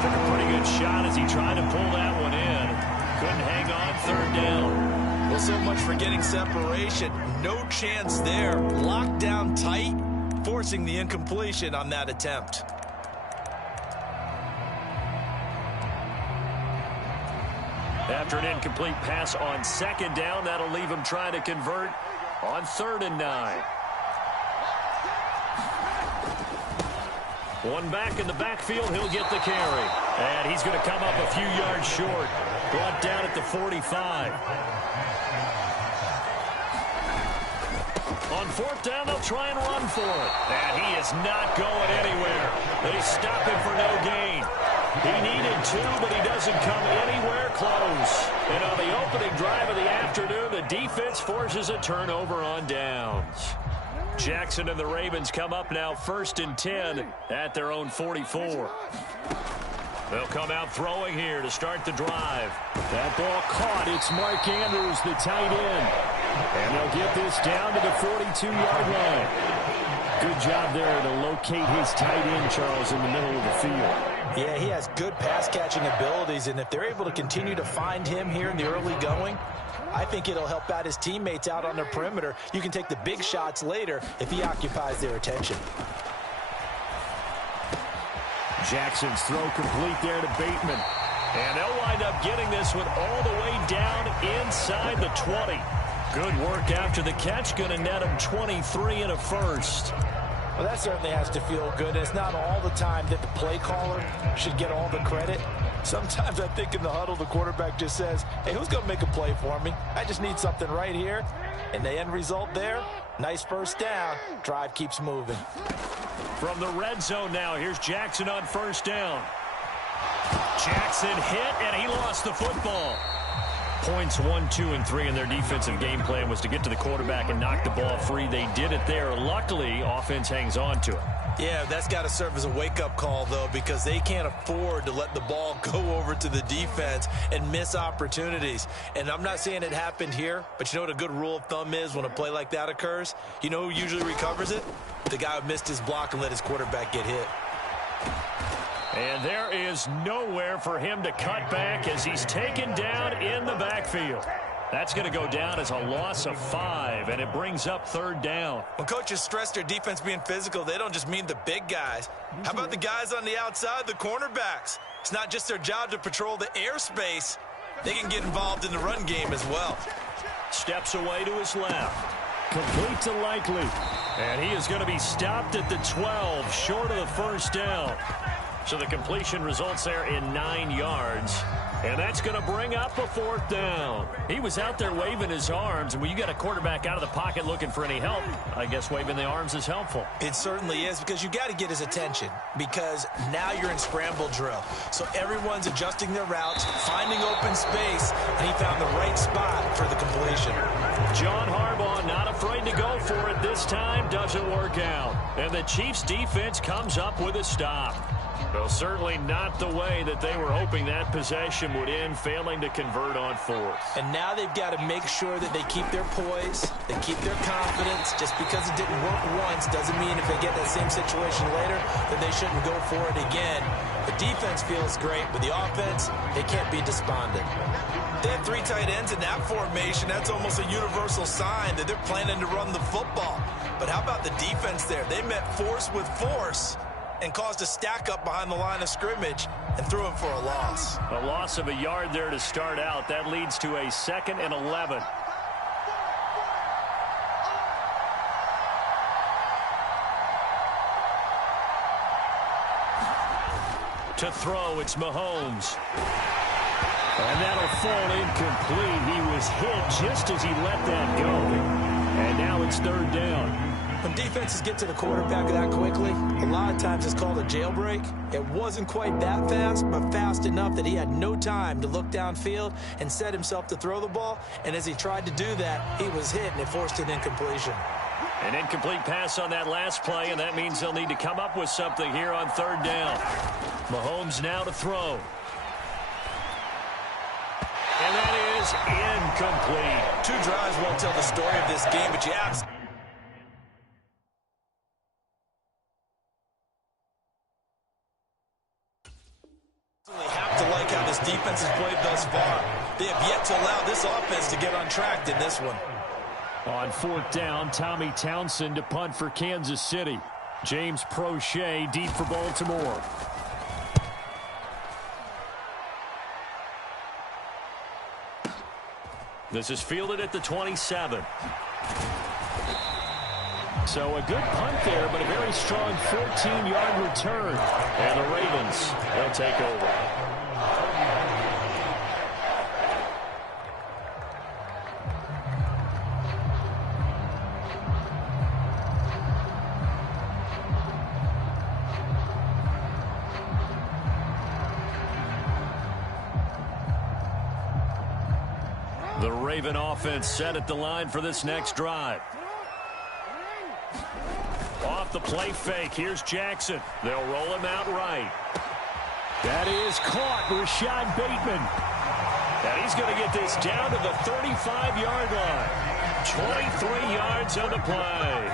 Took a pretty good shot as he tried to pull that one in. Couldn't hang on, 3rd down. Well, so much for getting separation. No chance there. Locked down tight, forcing the incompletion on that attempt. After an incomplete pass on 2nd down, that'll leave him trying to convert on 3rd and 9. One back in the backfield, he'll get the carry. And he's going to come up a few yards short. Brought down at the 45. On 4th down, they'll try and run for it. And he is not going anywhere. They stop him for no gain. He needed 2, but he doesn't come anywhere close. And on the opening drive of the afternoon, the defense forces a turnover on downs. Jackson and the Ravens come up now 1st and 10 at their own 44. They'll come out throwing here to start the drive. That ball caught. It's Mark Andrews, the tight end. And they'll get this down to the 42-yard line. Good job there to locate his tight end, Charles, in the middle of the field. Yeah, he has good pass-catching abilities, and if they're able to continue to find him here in the early going, I think it'll help out his teammates out on the perimeter. You can take the big shots later if he occupies their attention. Jackson's throw complete there to Bateman. And they'll wind up getting this one all the way down inside the 20. Good work after the catch. Going to net him 23 and a first. Well, that certainly has to feel good. It's not all the time that the play caller should get all the credit. Sometimes I think in the huddle, the quarterback just says, hey, who's going to make a play for me? I just need something right here. And the end result there, nice first down. Drive keeps moving. From the red zone now, here's Jackson on 1st down. Jackson hit, and he lost the football. Points 1, 2, and 3 in their defensive game plan was to get to the quarterback and knock the ball free. They did it there. Luckily, offense hangs on to it. Yeah, that's got to serve as a wake-up call, though, because they can't afford to let the ball go over to the defense and miss opportunities. And I'm not saying it happened here, but you know what a good rule of thumb is when a play like that occurs? You know who usually recovers it? The guy who missed his block and let his quarterback get hit. And there is nowhere for him to cut back as he's taken down in the backfield. That's going to go down as a loss of 5, and it brings up 3rd down. When coaches stress their defense being physical, they don't just mean the big guys. How about the guys on the outside, the cornerbacks? It's not just their job to patrol the airspace. They can get involved in the run game as well. Steps away to his left. Complete to Likely. And he is going to be stopped at the 12, short of the first down. So the completion results there in 9 yards. And that's going to bring up a 4th down. He was out there waving his arms, and when you got a quarterback out of the pocket looking for any help, I guess waving the arms is helpful. It certainly is, because you got to get his attention, because now you're in scramble drill. So everyone's adjusting their routes, finding open space, and he found the right spot for the completion. John Harbaugh not afraid to go for it this time. Doesn't work out. And the Chiefs defense comes up with a stop. Well, certainly not the way that they were hoping that possession would end, failing to convert on 4th. And now they've got to make sure that they keep their poise, they keep their confidence. Just because it didn't work once doesn't mean if they get that same situation later that they shouldn't go for it again. The defense feels great, but the offense, they can't be despondent. They have 3 tight ends in that formation. That's almost a universal sign that they're planning to run the football. But how about the defense there? They met force with force and caused a stack up behind the line of scrimmage and threw him for a loss. A loss of a yard there to start out. That leads to a 2nd and 11. To throw, it's Mahomes. And that'll fall incomplete. He was hit just as he let that go. And now it's 3rd down. When defenses get to the quarterback that quickly, a lot of times it's called a jailbreak. It wasn't quite that fast, but fast enough that he had no time to look downfield and set himself to throw the ball. And as he tried to do that, he was hit, and it forced an incompletion. An incomplete pass on that last play, and that means they'll need to come up with something here on 3rd down. Mahomes now to throw. And that is incomplete. 2 drives won't tell the story of this game, but you absolutely have to like how this defense has played thus far. They have yet to allow this offense to get untracked in this one. On 4th down, Tommy Townsend to punt for Kansas City. James Prochet deep for Baltimore. This is fielded at the 27. So a good punt there, but a very strong 14-yard return. And the Ravens, they'll take over. The Raven offense set at the line for this next drive. Off the play fake, here's Jackson. They'll roll him out right. That is caught, Rashad Bateman. And he's going to get this down to the 35-yard line. 23 yards on the play.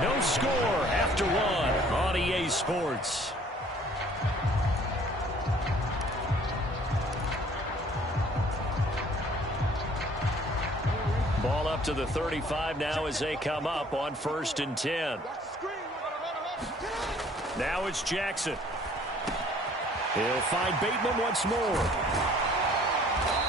No score after 1 on EA Sports. Ball up to the 35 now as they come up on 1st and 10. Now it's Jackson. He'll find Bateman once more.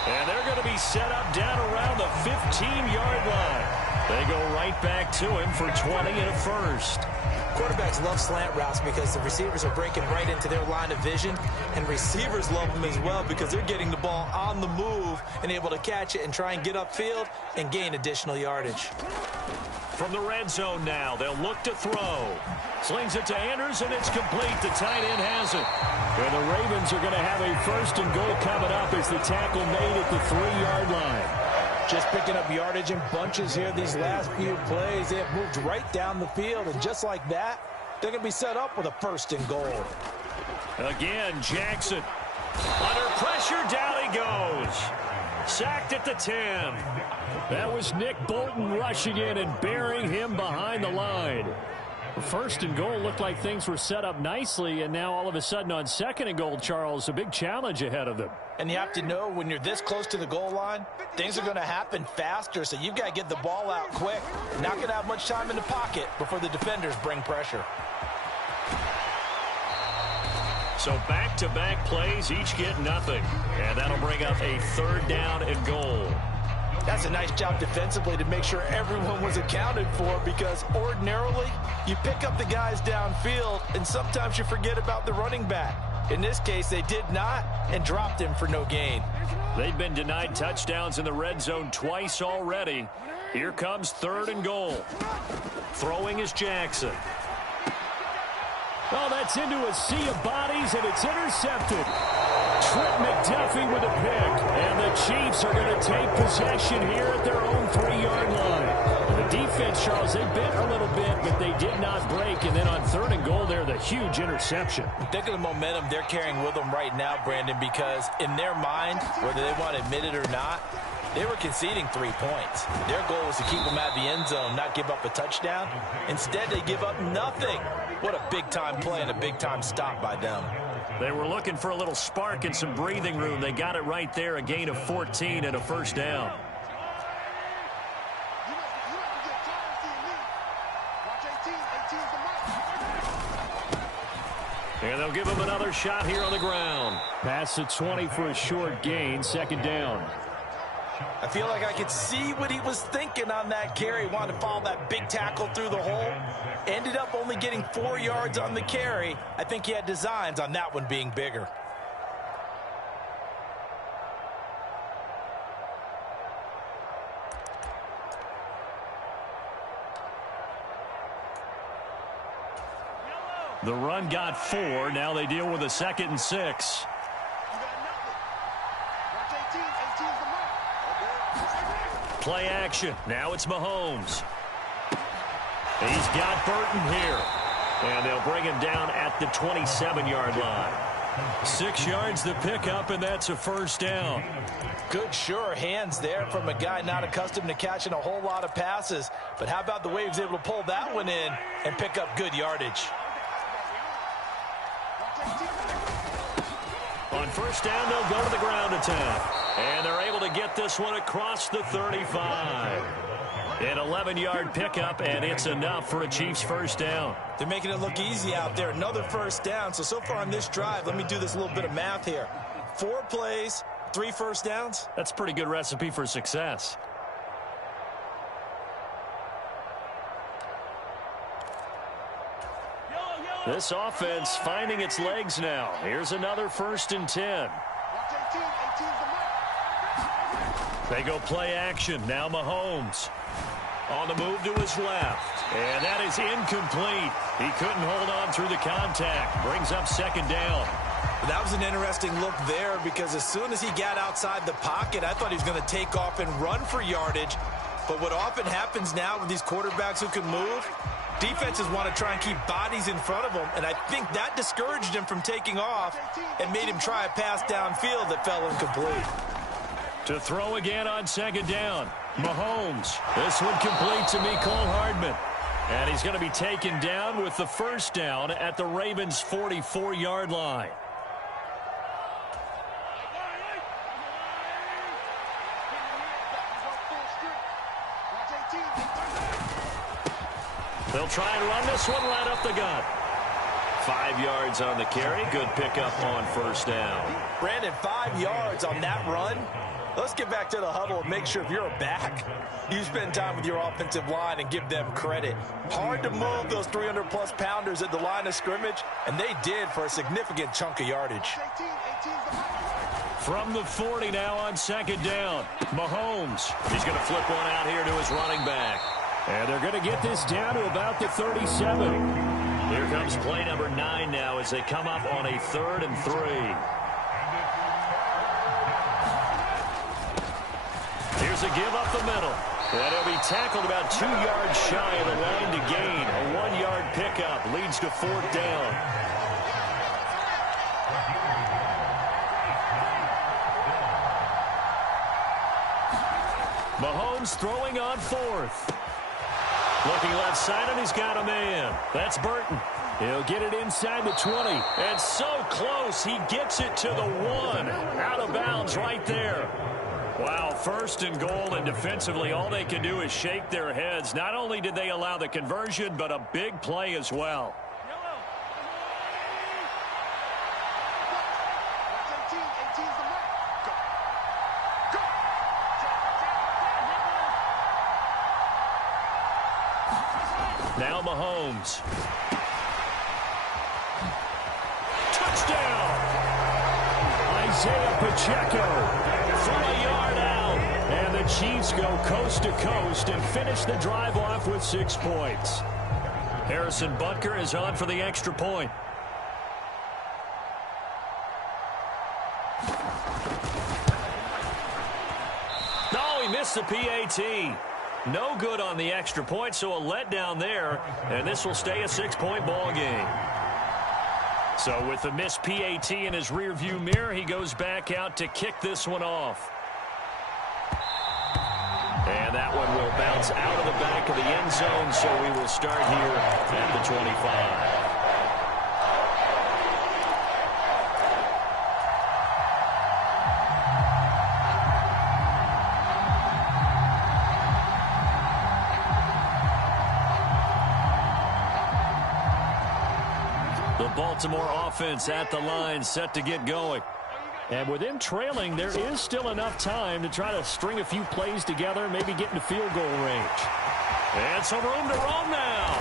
And they're going to be set up down around the 15-yard line. They go right back to him for 20 and a first. Quarterbacks love slant routes because the receivers are breaking right into their line of vision, and receivers love them as well because they're getting the ball on the move and able to catch it and try and get upfield and gain additional yardage. From the red zone now, they'll look to throw. Slings it to Anders, and it's complete. The tight end has it. And the Ravens are going to have a 1st and goal coming up as the tackle made at the 3-yard line. Just picking up yardage in bunches here these last few plays. They have moved right down the field, and just like that, they're going to be set up with a 1st and goal. Again, Jackson. Under pressure, down he goes. Sacked at the 10. That was Nick Bolton rushing in and burying him behind the line. 1st and goal looked like things were set up nicely, and now all of a sudden on 2nd and goal, Charles, a big challenge ahead of them. And you have to know when you're this close to the goal line, things are going to happen faster, so you've got to get the ball out quick. You're not going to have much time in the pocket before the defenders bring pressure. So back-to-back plays, each get nothing. And that'll bring up a 3rd down and goal. That's a nice job defensively to make sure everyone was accounted for, because ordinarily you pick up the guys downfield and sometimes you forget about the running back. In this case, they did not and dropped him for no gain. They've been denied touchdowns in the red zone twice already. Here comes 3rd and goal. Throwing is Jackson. Oh, that's into a sea of bodies, and it's intercepted. Trent McDuffie with a pick. And the Chiefs are going to take possession here at their own 3-yard line. The defense, Charles, they bent a little bit, but they did not break. And then on 3rd and goal there, the huge interception. Think of the momentum they're carrying with them right now, Brandon, because in their mind, whether they want to admit it or not, they were conceding 3 points. Their goal was to keep them at the end zone, not give up a touchdown. Instead, they give up nothing. What a big-time play and a big-time stop by them. They were looking for a little spark and some breathing room. They got it right there, a gain of 14 and a 1st down. And they'll give him another shot here on the ground. Pass to 20 for a short gain, 2nd down. I feel like I could see what he was thinking on that carry. Wanted to follow that big tackle through the hole. Ended up only getting 4 yards on the carry. I think he had designs on that one being bigger. The run got 4. Now they deal with a 2nd and 6. Play action. Now it's Mahomes. He's got Burton here. And they'll bring him down at the 27-yard line. 6 yards the pickup, and that's a 1st down. Good, sure hands there from a guy not accustomed to catching a whole lot of passes. But how about the way he was able to pull that one in and pick up good yardage? On 1st down, they'll go to the ground attack. And they're able to get this one across the 35. An 11-yard pickup, and it's enough for a Chiefs 1st down. They're making it look easy out there. Another 1st down. So far on this drive, let me do this little bit of math here. 4 plays, 3 1st downs. That's a pretty good recipe for success. This offense finding its legs now. Here's another 1st and 10. They go play action. Now Mahomes on the move to his left. And that is incomplete. He couldn't hold on through the contact. Brings up 2nd down. That was an interesting look there, because as soon as he got outside the pocket, I thought he was going to take off and run for yardage. But what often happens now with these quarterbacks who can move, defenses want to try and keep bodies in front of them, and I think that discouraged him from taking off and made him try a pass downfield that fell incomplete. To throw again on 2nd down, Mahomes. This one complete to Mecole Hardman. And he's going to be taken down with the 1st down at the Ravens' 44-yard line. They'll try and run this one right up the gut. 5 yards on the carry. Good pickup on 1st down. Brandon, 5 yards on that run. Let's get back to the huddle and make sure if you're a back, you spend time with your offensive line and give them credit. Hard to move those 300-plus pounders at the line of scrimmage, and they did for a significant chunk of yardage. From the 40 now on 2nd down, Mahomes. He's going to flip one out here to his running back. And they're going to get this down to about the 37. Here comes play number 9 now as they come up on a 3rd and 3. Here's a give up the middle. And he'll be tackled about 2 yards shy of the line to gain. A 1-yard pickup leads to 4th down. Mahomes throwing on 4th. Looking left side, and he's got a man. That's Burton. He'll get it inside the 20. And so close, he gets it to the 1. Out of bounds right there. Wow, 1st and goal, and defensively, all they can do is shake their heads. Not only did they allow the conversion, but a big play as well. Now Mahomes. Touchdown! Isaiah Pacheco from a yard out. And the Chiefs go coast to coast and finish the drive off with 6 points. Harrison Butker is on for the extra point. Oh, he missed the PAT. No good on the extra point, so a letdown there. And this will stay a 6-point ball game. So with the missed PAT in his rearview mirror, he goes back out to kick this one off. And that one will bounce out of the back of the end zone, so we will start here at the 25. The Baltimore offense at the line, set to get going. And with them trailing, there is still enough time to try to string a few plays together, maybe get into field goal range. And some room to roam now.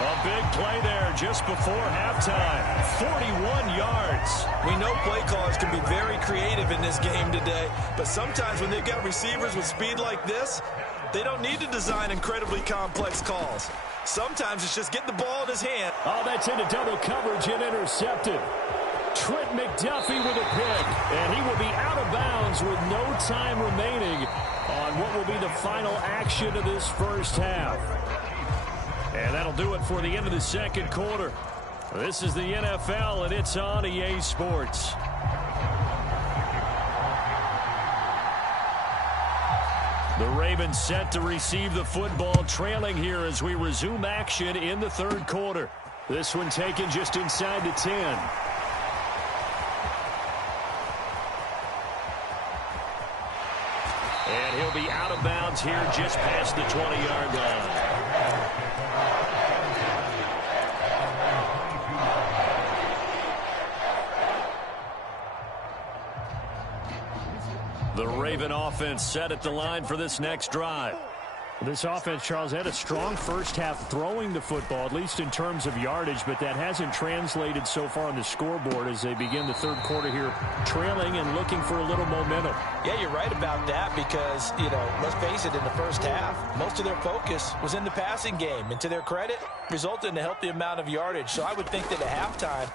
A big play there just before halftime. 41 yards. We know play callers can be very creative in this game today, but sometimes when they've got receivers with speed like this, they don't need to design incredibly complex calls. Sometimes it's just getting the ball in his hand. Oh, that's into double coverage and intercepted. Trent McDuffie with a pick, and he will be out of bounds with no time remaining on what will be the final action of this first half. And that'll do it for the end of the second quarter. This is the NFL, and it's on EA Sports. The Ravens set to receive the football, trailing here as we resume action in the third quarter. This one taken just inside the 10. And he'll be out of bounds here just past the 20-yard line. The Raven offense set at the line for this next drive. This offense, Charles, had a strong first half throwing the football, at least in terms of yardage, but that hasn't translated so far on the scoreboard as they begin the third quarter here, trailing and looking for a little momentum. Yeah, you're right about that because, you know, let's face it, in the first half, most of their focus was in the passing game. And to their credit, resulted in a healthy amount of yardage. So I would think that at halftime,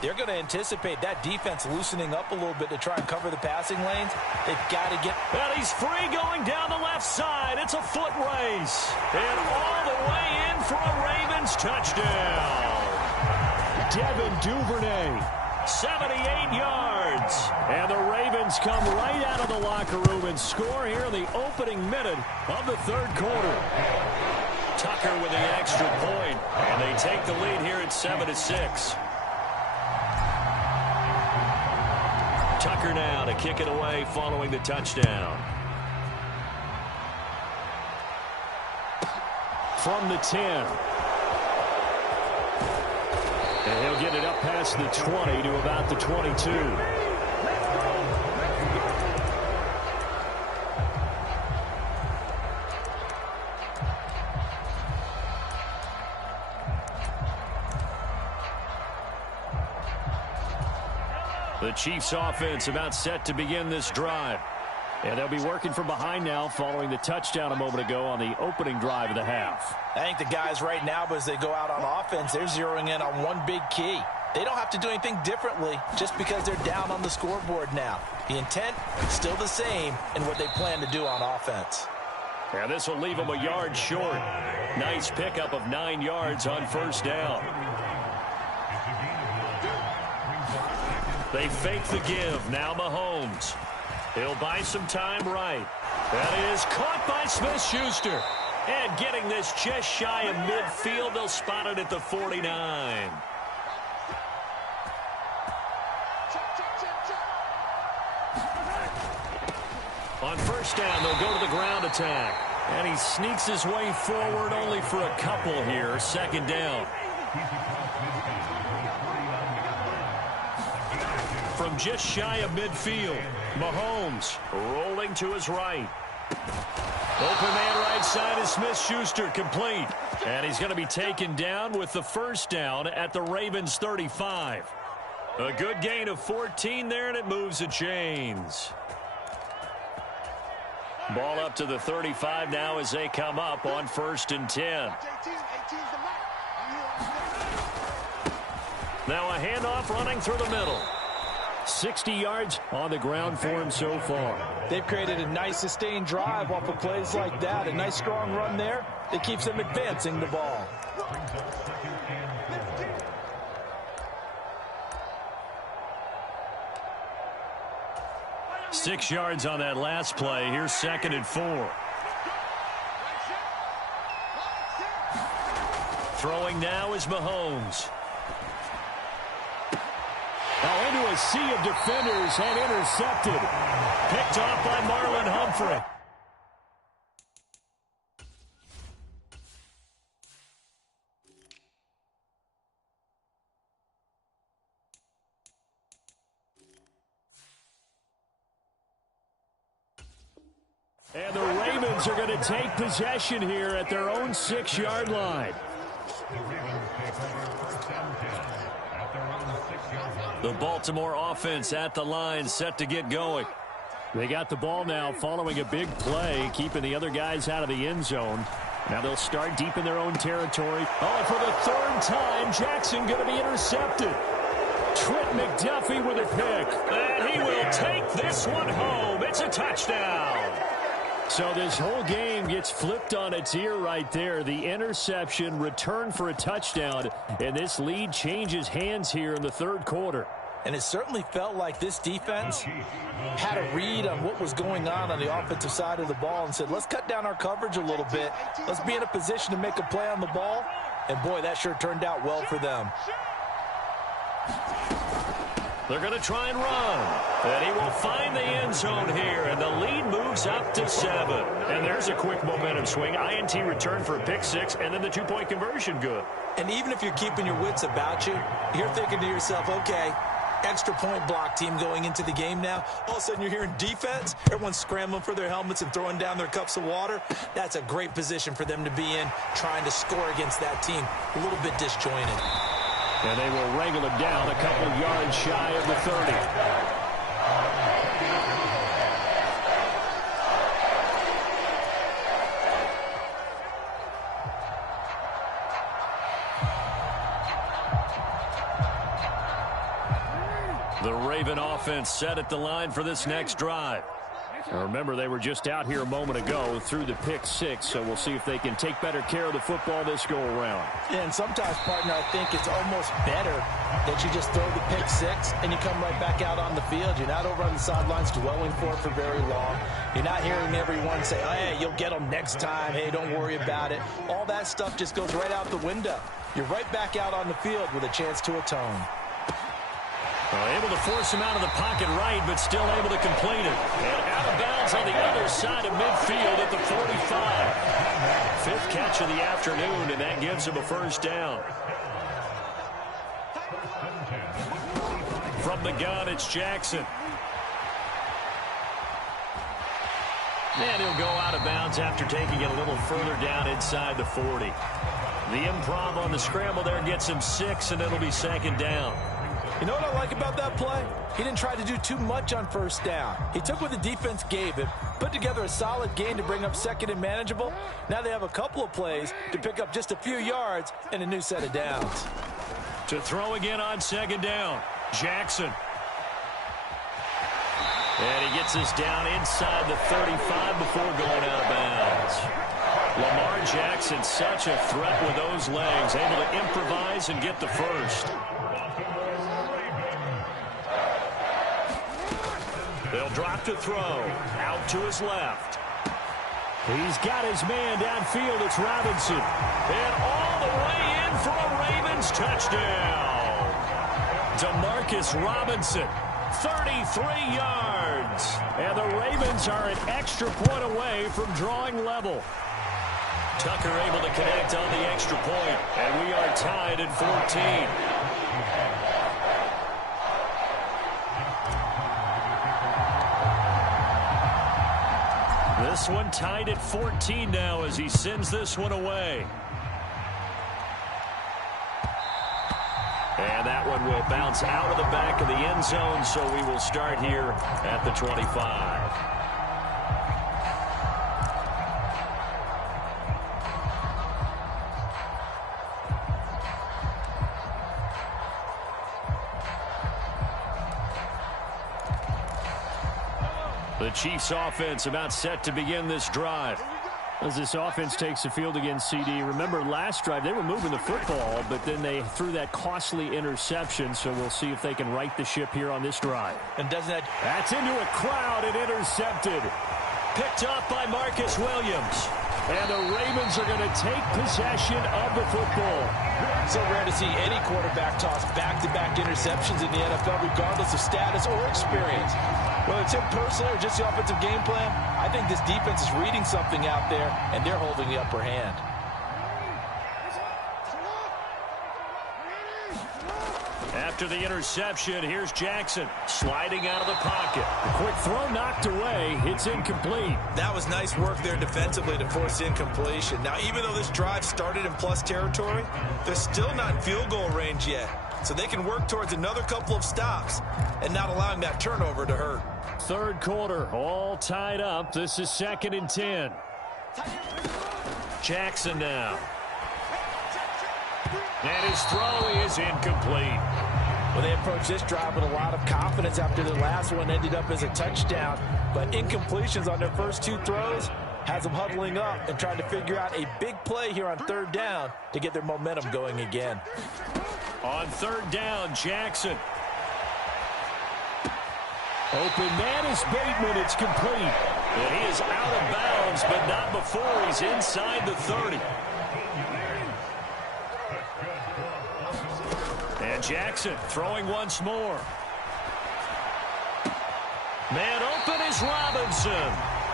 they're going to anticipate that defense loosening up a little bit to try and cover the passing lanes. They've got to get... And he's free going down the left side. It's a foot race. And all the way in for a Ravens touchdown. Devin Duvernay, 78 yards. And the Ravens come right out of the locker room and score here in the opening minute of the third quarter. Tucker with the extra point, and they take the lead here at 7-6. Tucker now to kick it away following the touchdown. From the 10. And he'll get it up past the 20 to about the 22. The Chiefs offense about set to begin this drive. And they'll be working from behind now following the touchdown a moment ago on the opening drive of the half. I think the guys right now, as they go out on offense, they're zeroing in on one big key. They don't have to do anything differently just because they're down on the scoreboard now. The intent is still the same in what they plan to do on offense. And this will leave them a yard short. Nice pickup of 9 yards on first down. They fake the give. Now Mahomes. He'll buy some time right. That is caught by Smith-Schuster. And getting this just shy of midfield. They'll spot it at the 49. On first down, they'll go to the ground attack. And he sneaks his way forward only for a couple here. Second down. From just shy of midfield, Mahomes rolling to his right. Open man right side is Smith-Schuster, complete. And he's going to be taken down with the first down at the Ravens 35. A good gain of 14 there, and it moves the chains. Ball up to the 35 now as they come up on 1st and 10. Now a handoff running through the middle. 60 yards on the ground for him so far. They've created a nice sustained drive off of plays like that. A nice strong run there that keeps them advancing the ball. Six yards on that last play. Here's 2nd and 4. Throwing now is Mahomes. Now into a sea of defenders and intercepted. Picked off by Marlon Humphrey. And the Ravens are going to take possession here at their own 6-yard line. The Baltimore offense at the line, set to get going. They got the ball now following a big play, keeping the other guys out of the end zone. Now they'll start deep in their own territory. Oh, and for the 3rd time, Jackson going to be intercepted. Trent McDuffie with a pick. And he will take this one home. It's a touchdown. So this whole game gets flipped on its ear right there. The interception, return for a touchdown, and this lead changes hands here in the 3rd quarter. And it certainly felt like this defense had a read on what was going on the offensive side of the ball and said, let's cut down our coverage a little bit. Let's be in a position to make a play on the ball. And, boy, that sure turned out well for them. They're going to try and run. And he will find the end zone here. And the lead moves up to 7. And there's a quick momentum swing. INT return for a pick 6. And then the 2-point conversion good. And even if you're keeping your wits about you, you're thinking to yourself, okay, extra point block team going into the game now. All of a sudden you're hearing defense. Everyone's scrambling for their helmets and throwing down their cups of water. That's a great position for them to be in, trying to score against that team. A little bit disjointed. And they will wrangle him down a couple yards shy of the 30. The Raven offense set at the line for this next drive. Now remember, they were just out here a moment ago through the pick 6, so we'll see if they can take better care of the football this go-around. Yeah, and sometimes, partner, I think it's almost better that you just throw the pick 6 and you come right back out on the field. You're not over on the sidelines dwelling for it for very long. You're not hearing everyone say, oh, hey, you'll get them next time. Hey, don't worry about it. All that stuff just goes right out the window. You're right back out on the field with a chance to atone. Able to force him out of the pocket right, but still able to complete it. And out of bounds on the other side of midfield at the 45. 5th catch of the afternoon, and that gives him a first down. From the gun, it's Jackson. And he'll go out of bounds after taking it a little further down inside the 40. The improv on the scramble there gets him 6, and it'll be 2nd down. You know what I like about that play? He didn't try to do too much on 1st down. He took what the defense gave him, put together a solid game to bring up 2nd and manageable. Now they have a couple of plays to pick up just a few yards and a new set of downs. To throw again on 2nd down, Jackson. And he gets us down inside the 35 before going out of bounds. Lamar Jackson, such a threat with those legs, able to improvise and get the first. They'll drop to throw. Out to his left. He's got his man downfield. It's Robinson. And all the way in for a Ravens touchdown. Demarcus Robinson, 33 yards. And the Ravens are an extra point away from drawing level. Tucker able to connect on the extra point. And we are tied at 14. This one tied at 14 now as he sends this one away. And that one will bounce out of the back of the end zone, so we will start here at the 25. The Chiefs offense about set to begin this drive. As this offense takes the field against CD, remember last drive they were moving the football, but then they threw that costly interception, so we'll see if they can right the ship here on this drive. And doesn't that... That's into a crowd and intercepted. Picked up by Marcus Williams. And the Ravens are going to take possession of the football. So rare to see any quarterback toss back-to-back interceptions in the NFL, regardless of status or experience. Whether it's him personally or just the offensive game plan, I think this defense is reading something out there, and they're holding the upper hand. After the interception, here's Jackson sliding out of the pocket. A quick throw knocked away. It's incomplete. That was nice work there defensively to force incompletion. Now, even though this drive started in plus territory, they're still not in field goal range yet. So they can work towards another couple of stops and not allowing that turnover to hurt. Third quarter, all tied up. This is 2nd and 10. Jackson now. And his throw is incomplete. Well, they approached this drive with a lot of confidence after the last one ended up as a touchdown. But incompletions on their first two throws has them huddling up and trying to figure out a big play here on 3rd down to get their momentum going again. On 3rd down, Jackson. Open man is Bateman. It's complete. And he is out of bounds, but not before he's inside the 30. And Jackson throwing once more. Man open is Robinson.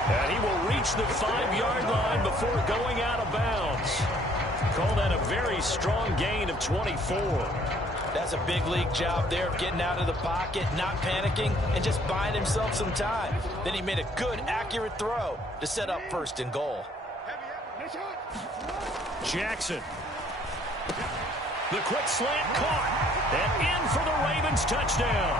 And he will reach the 5-yard line before going out of bounds. Call that a very strong gain of 24. That's a big league job there of getting out of the pocket, not panicking, and just buying himself some time. Then he made a good, accurate throw to set up 1st and goal. Jackson. The quick slant caught. And in for the Ravens touchdown.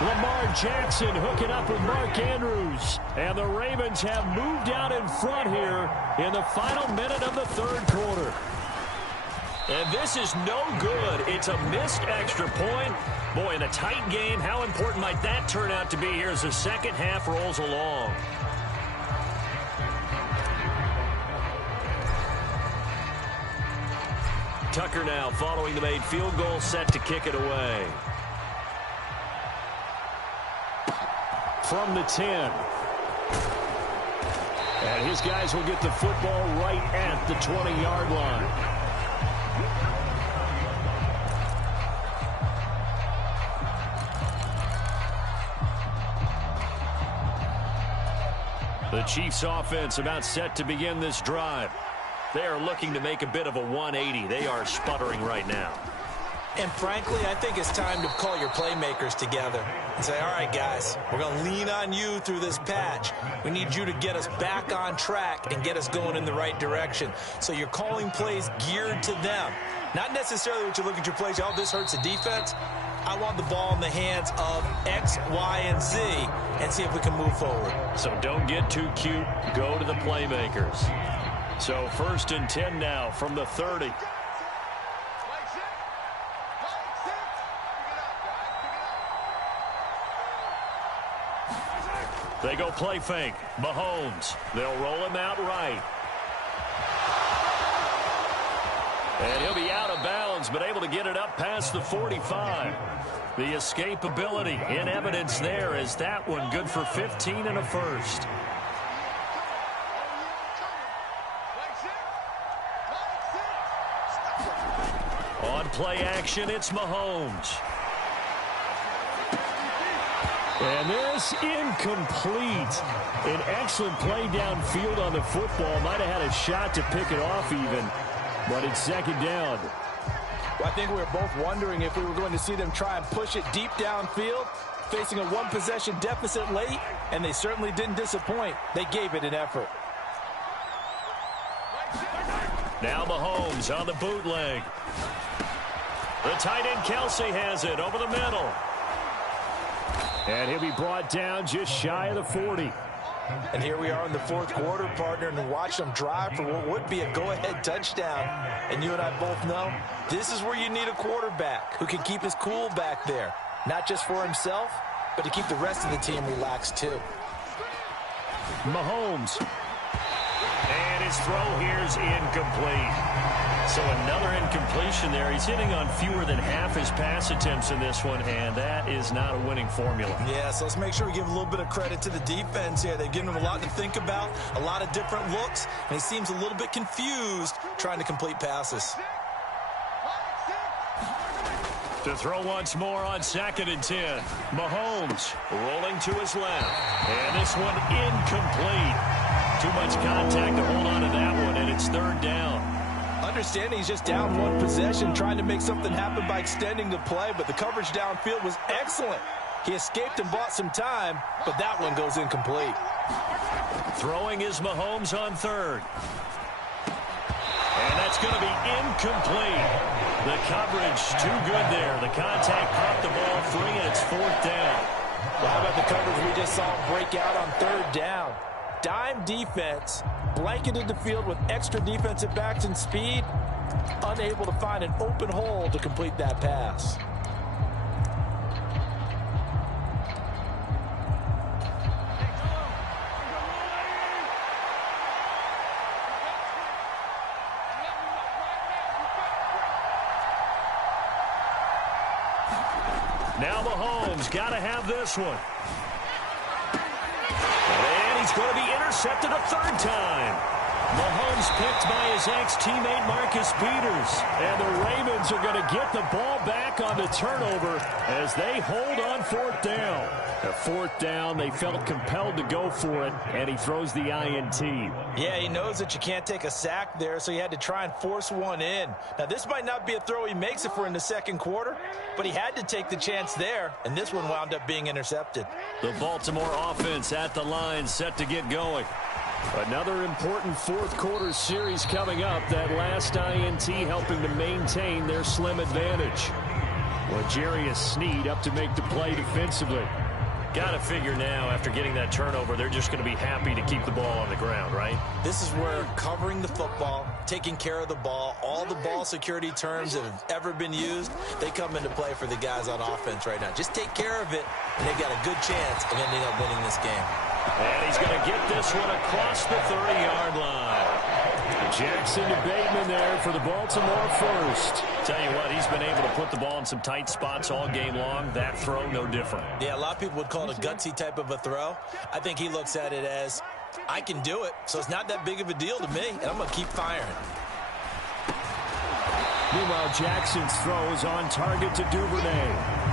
Lamar Jackson hooking up with Mark Andrews. And the Ravens have moved out in front here in the final minute of the 3rd quarter. And this is no good. It's a missed extra point. Boy, in a tight game, how important might that turn out to be here as the second half rolls along? Tucker now following the made field goal, set to kick it away. From the 10. And his guys will get the football right at the 20-yard line. The Chiefs offense about set to begin this drive. They are looking to make a bit of a 180. They are sputtering right now. And frankly, I think it's time to call your playmakers together and say, all right, guys, we're going to lean on you through this patch. We need you to get us back on track and get us going in the right direction. So you're calling plays geared to them. Not necessarily what you look at your plays, oh, this hurts the defense. I want the ball in the hands of X, Y, and Z and see if we can move forward. So don't get too cute. Go to the playmakers. So 1st and 10 now from the 30. They go play fake. Mahomes. They'll roll him out right. And he'll be out of bounds, but able to get it up past the 45. The escapability in evidence there as that one good for 15 and a first. On play action, it's Mahomes. And this incomplete. An excellent play downfield on the football. Might have had a shot to pick it off even, but it's 2nd down. Well, I think we were both wondering if we were going to see them try and push it deep downfield. facing a one-possession deficit late, and they certainly didn't disappoint. They gave it an effort. Now Mahomes on the bootleg. The tight end Kelsey has it over the middle. And he'll be brought down just shy of the 40. And here we are in the fourth quarter, partner, and watch them drive for what would be a go-ahead touchdown. And you and I both know this is where you need a quarterback who can keep his cool back there, not just for himself, but to keep the rest of the team relaxed too. Mahomes. And his throw here is incomplete. So another incompletion there. He's hitting on fewer than half his pass attempts in this one, and that is not a winning formula. Yeah, so let's make sure we give a little bit of credit to the defense here. They've given him a lot to think about, a lot of different looks, and he seems a little bit confused trying to complete passes. To throw once more on 2nd and 10. Mahomes rolling to his left. And this one incomplete. Too much contact to hold on to that one, and it's 3rd down. Understanding he's just down one possession, trying to make something happen by extending the play, but the coverage downfield was excellent. He escaped and bought some time, but that one goes incomplete. Throwing is Mahomes on 3rd. And that's going to be incomplete. The coverage too good there. The contact popped the ball free, and it's 4th down. Well, how about the coverage we just saw him break out on 3rd down? Dime defense, blanketed the field with extra defensive backs and speed, unable to find an open hole to complete that pass. Now Mahomes got to have this one. And he's going to be intercepted a 3rd time. Mahomes picked by his ex-teammate Marcus Peters. And the Ravens are going to get the ball back on the turnover as they hold on 4th down. The 4th down, they felt compelled to go for it, and he throws the INT. Yeah, he knows that you can't take a sack there, so he had to try and force one in. Now, this might not be a throw he makes if we're in the 2nd quarter, but he had to take the chance there, and this one wound up being intercepted. The Baltimore offense at the line, set to get going. Another important 4th quarter series coming up. That last INT helping to maintain their slim advantage. L'Jarius Sneed up to make the play defensively. Got to figure now, after getting that turnover, they're just going to be happy to keep the ball on the ground, right? This is where covering the football, taking care of the ball, all the ball security terms that have ever been used, they come into play for the guys on offense right now. Just take care of it, and they've got a good chance of ending up winning this game. And he's going to get this one across the 30-yard line. Jackson to Bateman there for the Baltimore first. Tell you what, he's been able to put the ball in some tight spots all game long. That throw, no different. Yeah, a lot of people would call it a gutsy type of a throw. I think he looks at it as, I can do it, so it's not that big of a deal to me, and I'm going to keep firing. Meanwhile, Jackson's throw is on target to Duvernay.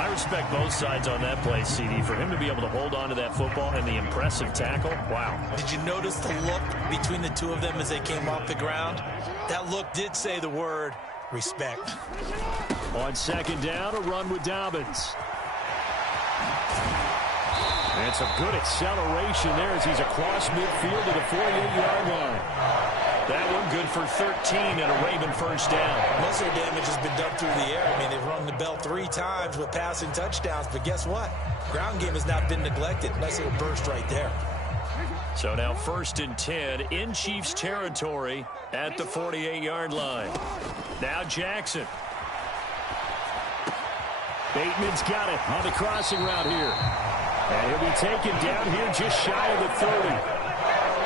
I respect both sides on that play, CD. For him to be able to hold on to that football and the impressive tackle, wow. Did you notice the look between the two of them as they came off the ground? That look did say the word respect. On 2nd down, a run with Dobbins. And some good acceleration there as he's across midfield to the 48-yard line. That one good for 13 and a Raven first down. Most of the damage has been done through the air. I mean, they've rung the bell 3 times with passing touchdowns, but guess what? Ground game has not been neglected. Nice little burst right there. So now 1st and 10 in Chiefs territory at the 48-yard line. Now Jackson. Bateman's got it on the crossing route here. And he'll be taken down here just shy of the 30.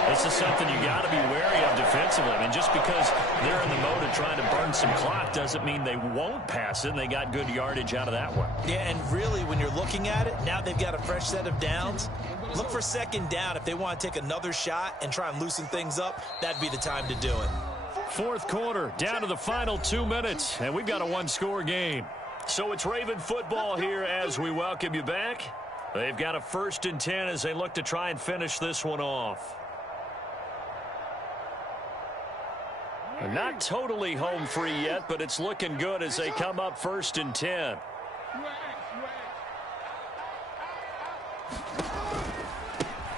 This is something you got to be wary of defensively. I mean, just because they're in the mode of trying to burn some clock doesn't mean they won't pass it, and they got good yardage out of that one. Yeah, and really, when you're looking at it, now they've got a fresh set of downs. Look for 2nd down. If they want to take another shot and try and loosen things up, that'd be the time to do it. 4th quarter, down to the final 2 minutes, and we've got a one-score game. So it's Raven football here as we welcome you back. They've got a 1st and 10 as they look to try and finish this one off. Not totally home free yet, but it's looking good as they come up 1st and 10.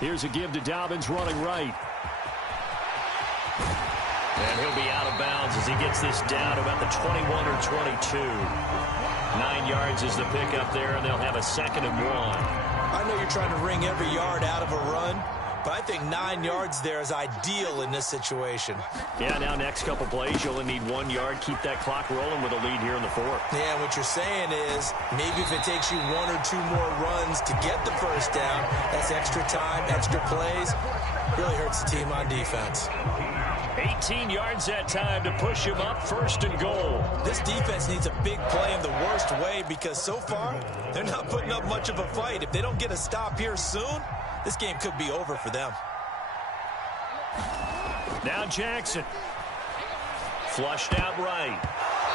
Here's a give to Dobbins running right. And he'll be out of bounds as he gets this down to about the 21 or 22. 9 yards is the pickup there, and they'll have a 2nd and 1. I know you're trying to wring every yard out of a run, but I think 9 yards there is ideal in this situation. Yeah, now next couple plays, you only need 1 yard. Keep that clock rolling with a lead here in the 4th. Yeah, what you're saying is maybe if it takes you 1 or 2 more runs to get the first down, that's extra time, extra plays. Really hurts the team on defense. 18 yards that time to push him up, 1st and goal. This defense needs a big play in the worst way because so far, they're not putting up much of a fight. If they don't get a stop here soon, this game could be over for them. Now Jackson. Flushed out right.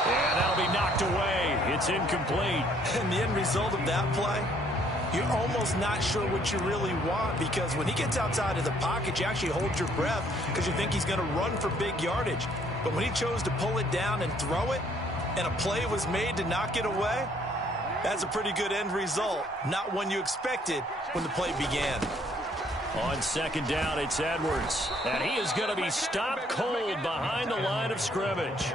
And that'll be knocked away. It's incomplete. And the end result of that play, you're almost not sure what you really want because when he gets outside of the pocket, you actually hold your breath because you think he's going to run for big yardage. But when he chose to pull it down and throw it, and a play was made to knock it away, that's a pretty good end result. Not one you expected when the play began. On 2nd down, it's Edwards. And he is going to be stopped cold behind the line of scrimmage.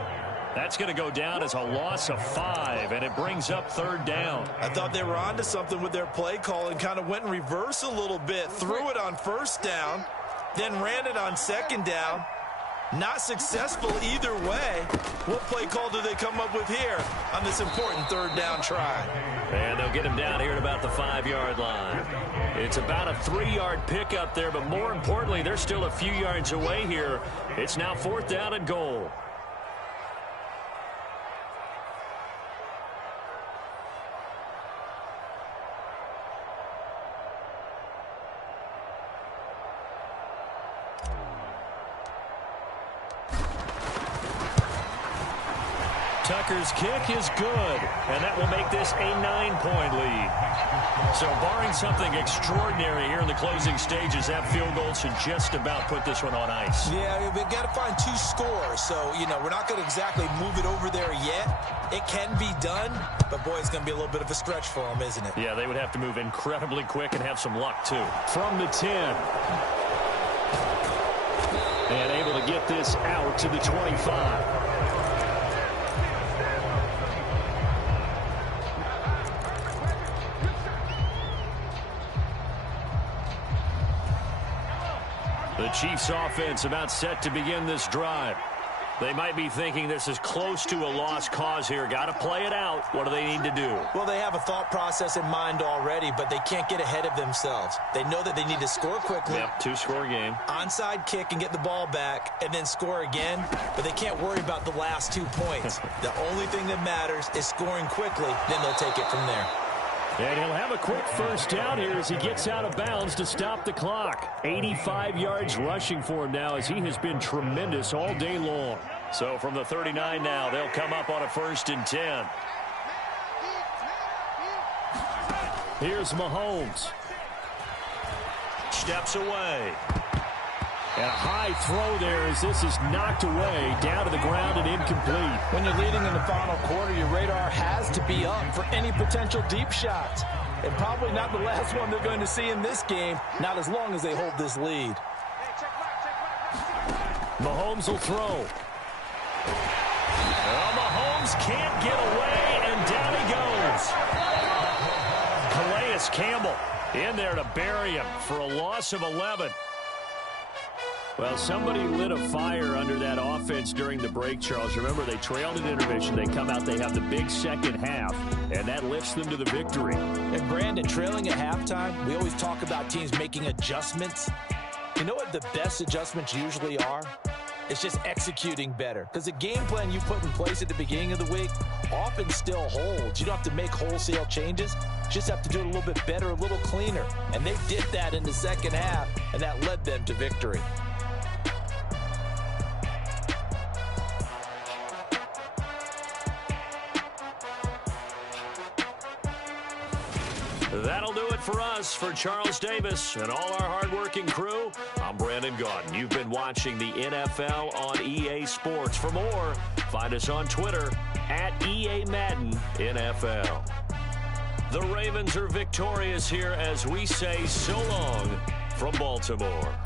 That's going to go down as a loss of 5, and it brings up 3rd down. I thought they were onto something with their play call and kind of went in reverse a little bit. Threw it on 1st down, then ran it on 2nd down. Not successful either way. What play call do they come up with here on this important 3rd down try? And they'll get him down here at about the 5-yard line. It's about a 3-yard pickup there, but more importantly, they're still a few yards away here. It's now 4th down and goal. Tucker's kick is good, and that will make this a 9-point lead. So barring something extraordinary here in the closing stages, that field goal should just about put this one on ice. Yeah, we've got to find 2 scores. So, we're not going to exactly move it over there yet. It can be done, but, boy, it's going to be a little bit of a stretch for them, isn't it? Yeah, they would have to move incredibly quick and have some luck, too. From the 10. And able to get this out to the 25. The Chiefs offense about set to begin this drive. They might be thinking this is close to a lost cause here. Got to play it out. What do they need to do? Well, they have a thought process in mind already, but they can't get ahead of themselves. They know that they need to score quickly. Yep, 2-score game. Onside kick and get the ball back and then score again, but they can't worry about the last 2 points. The only thing that matters is scoring quickly, then they'll take it from there. And he'll have a quick 1st down here as he gets out of bounds to stop the clock. 85 yards rushing for him now as he has been tremendous all day long. So from the 39 now, they'll come up on a 1st and 10. Here's Mahomes. Steps away. And a high throw there as this is knocked away, down to the ground and incomplete. When you're leading in the final quarter, your radar has to be up for any potential deep shots. And probably not the last one they're going to see in this game, not as long as they hold this lead. Mahomes will throw. Well, Mahomes can't get away, and down he goes. Calais Campbell in there to bury him for a loss of 11. Well, somebody lit a fire under that offense during the break, Charles. Remember, they trailed at intermission. They come out, they have the big second half, and that lifts them to the victory. And, Brandon, trailing at halftime, we always talk about teams making adjustments. You know what the best adjustments usually are? It's just executing better. Because the game plan you put in place at the beginning of the week often still holds. You don't have to make wholesale changes. You just have to do it a little bit better, a little cleaner. And they did that in the second half, and that led them to victory. That'll do it for us. For Charles Davis and all our hardworking crew, I'm Brandon Gaudin. You've been watching the NFL on EA Sports. For more, find us on Twitter @EA Madden NFL. The Ravens are victorious here as we say so long from Baltimore.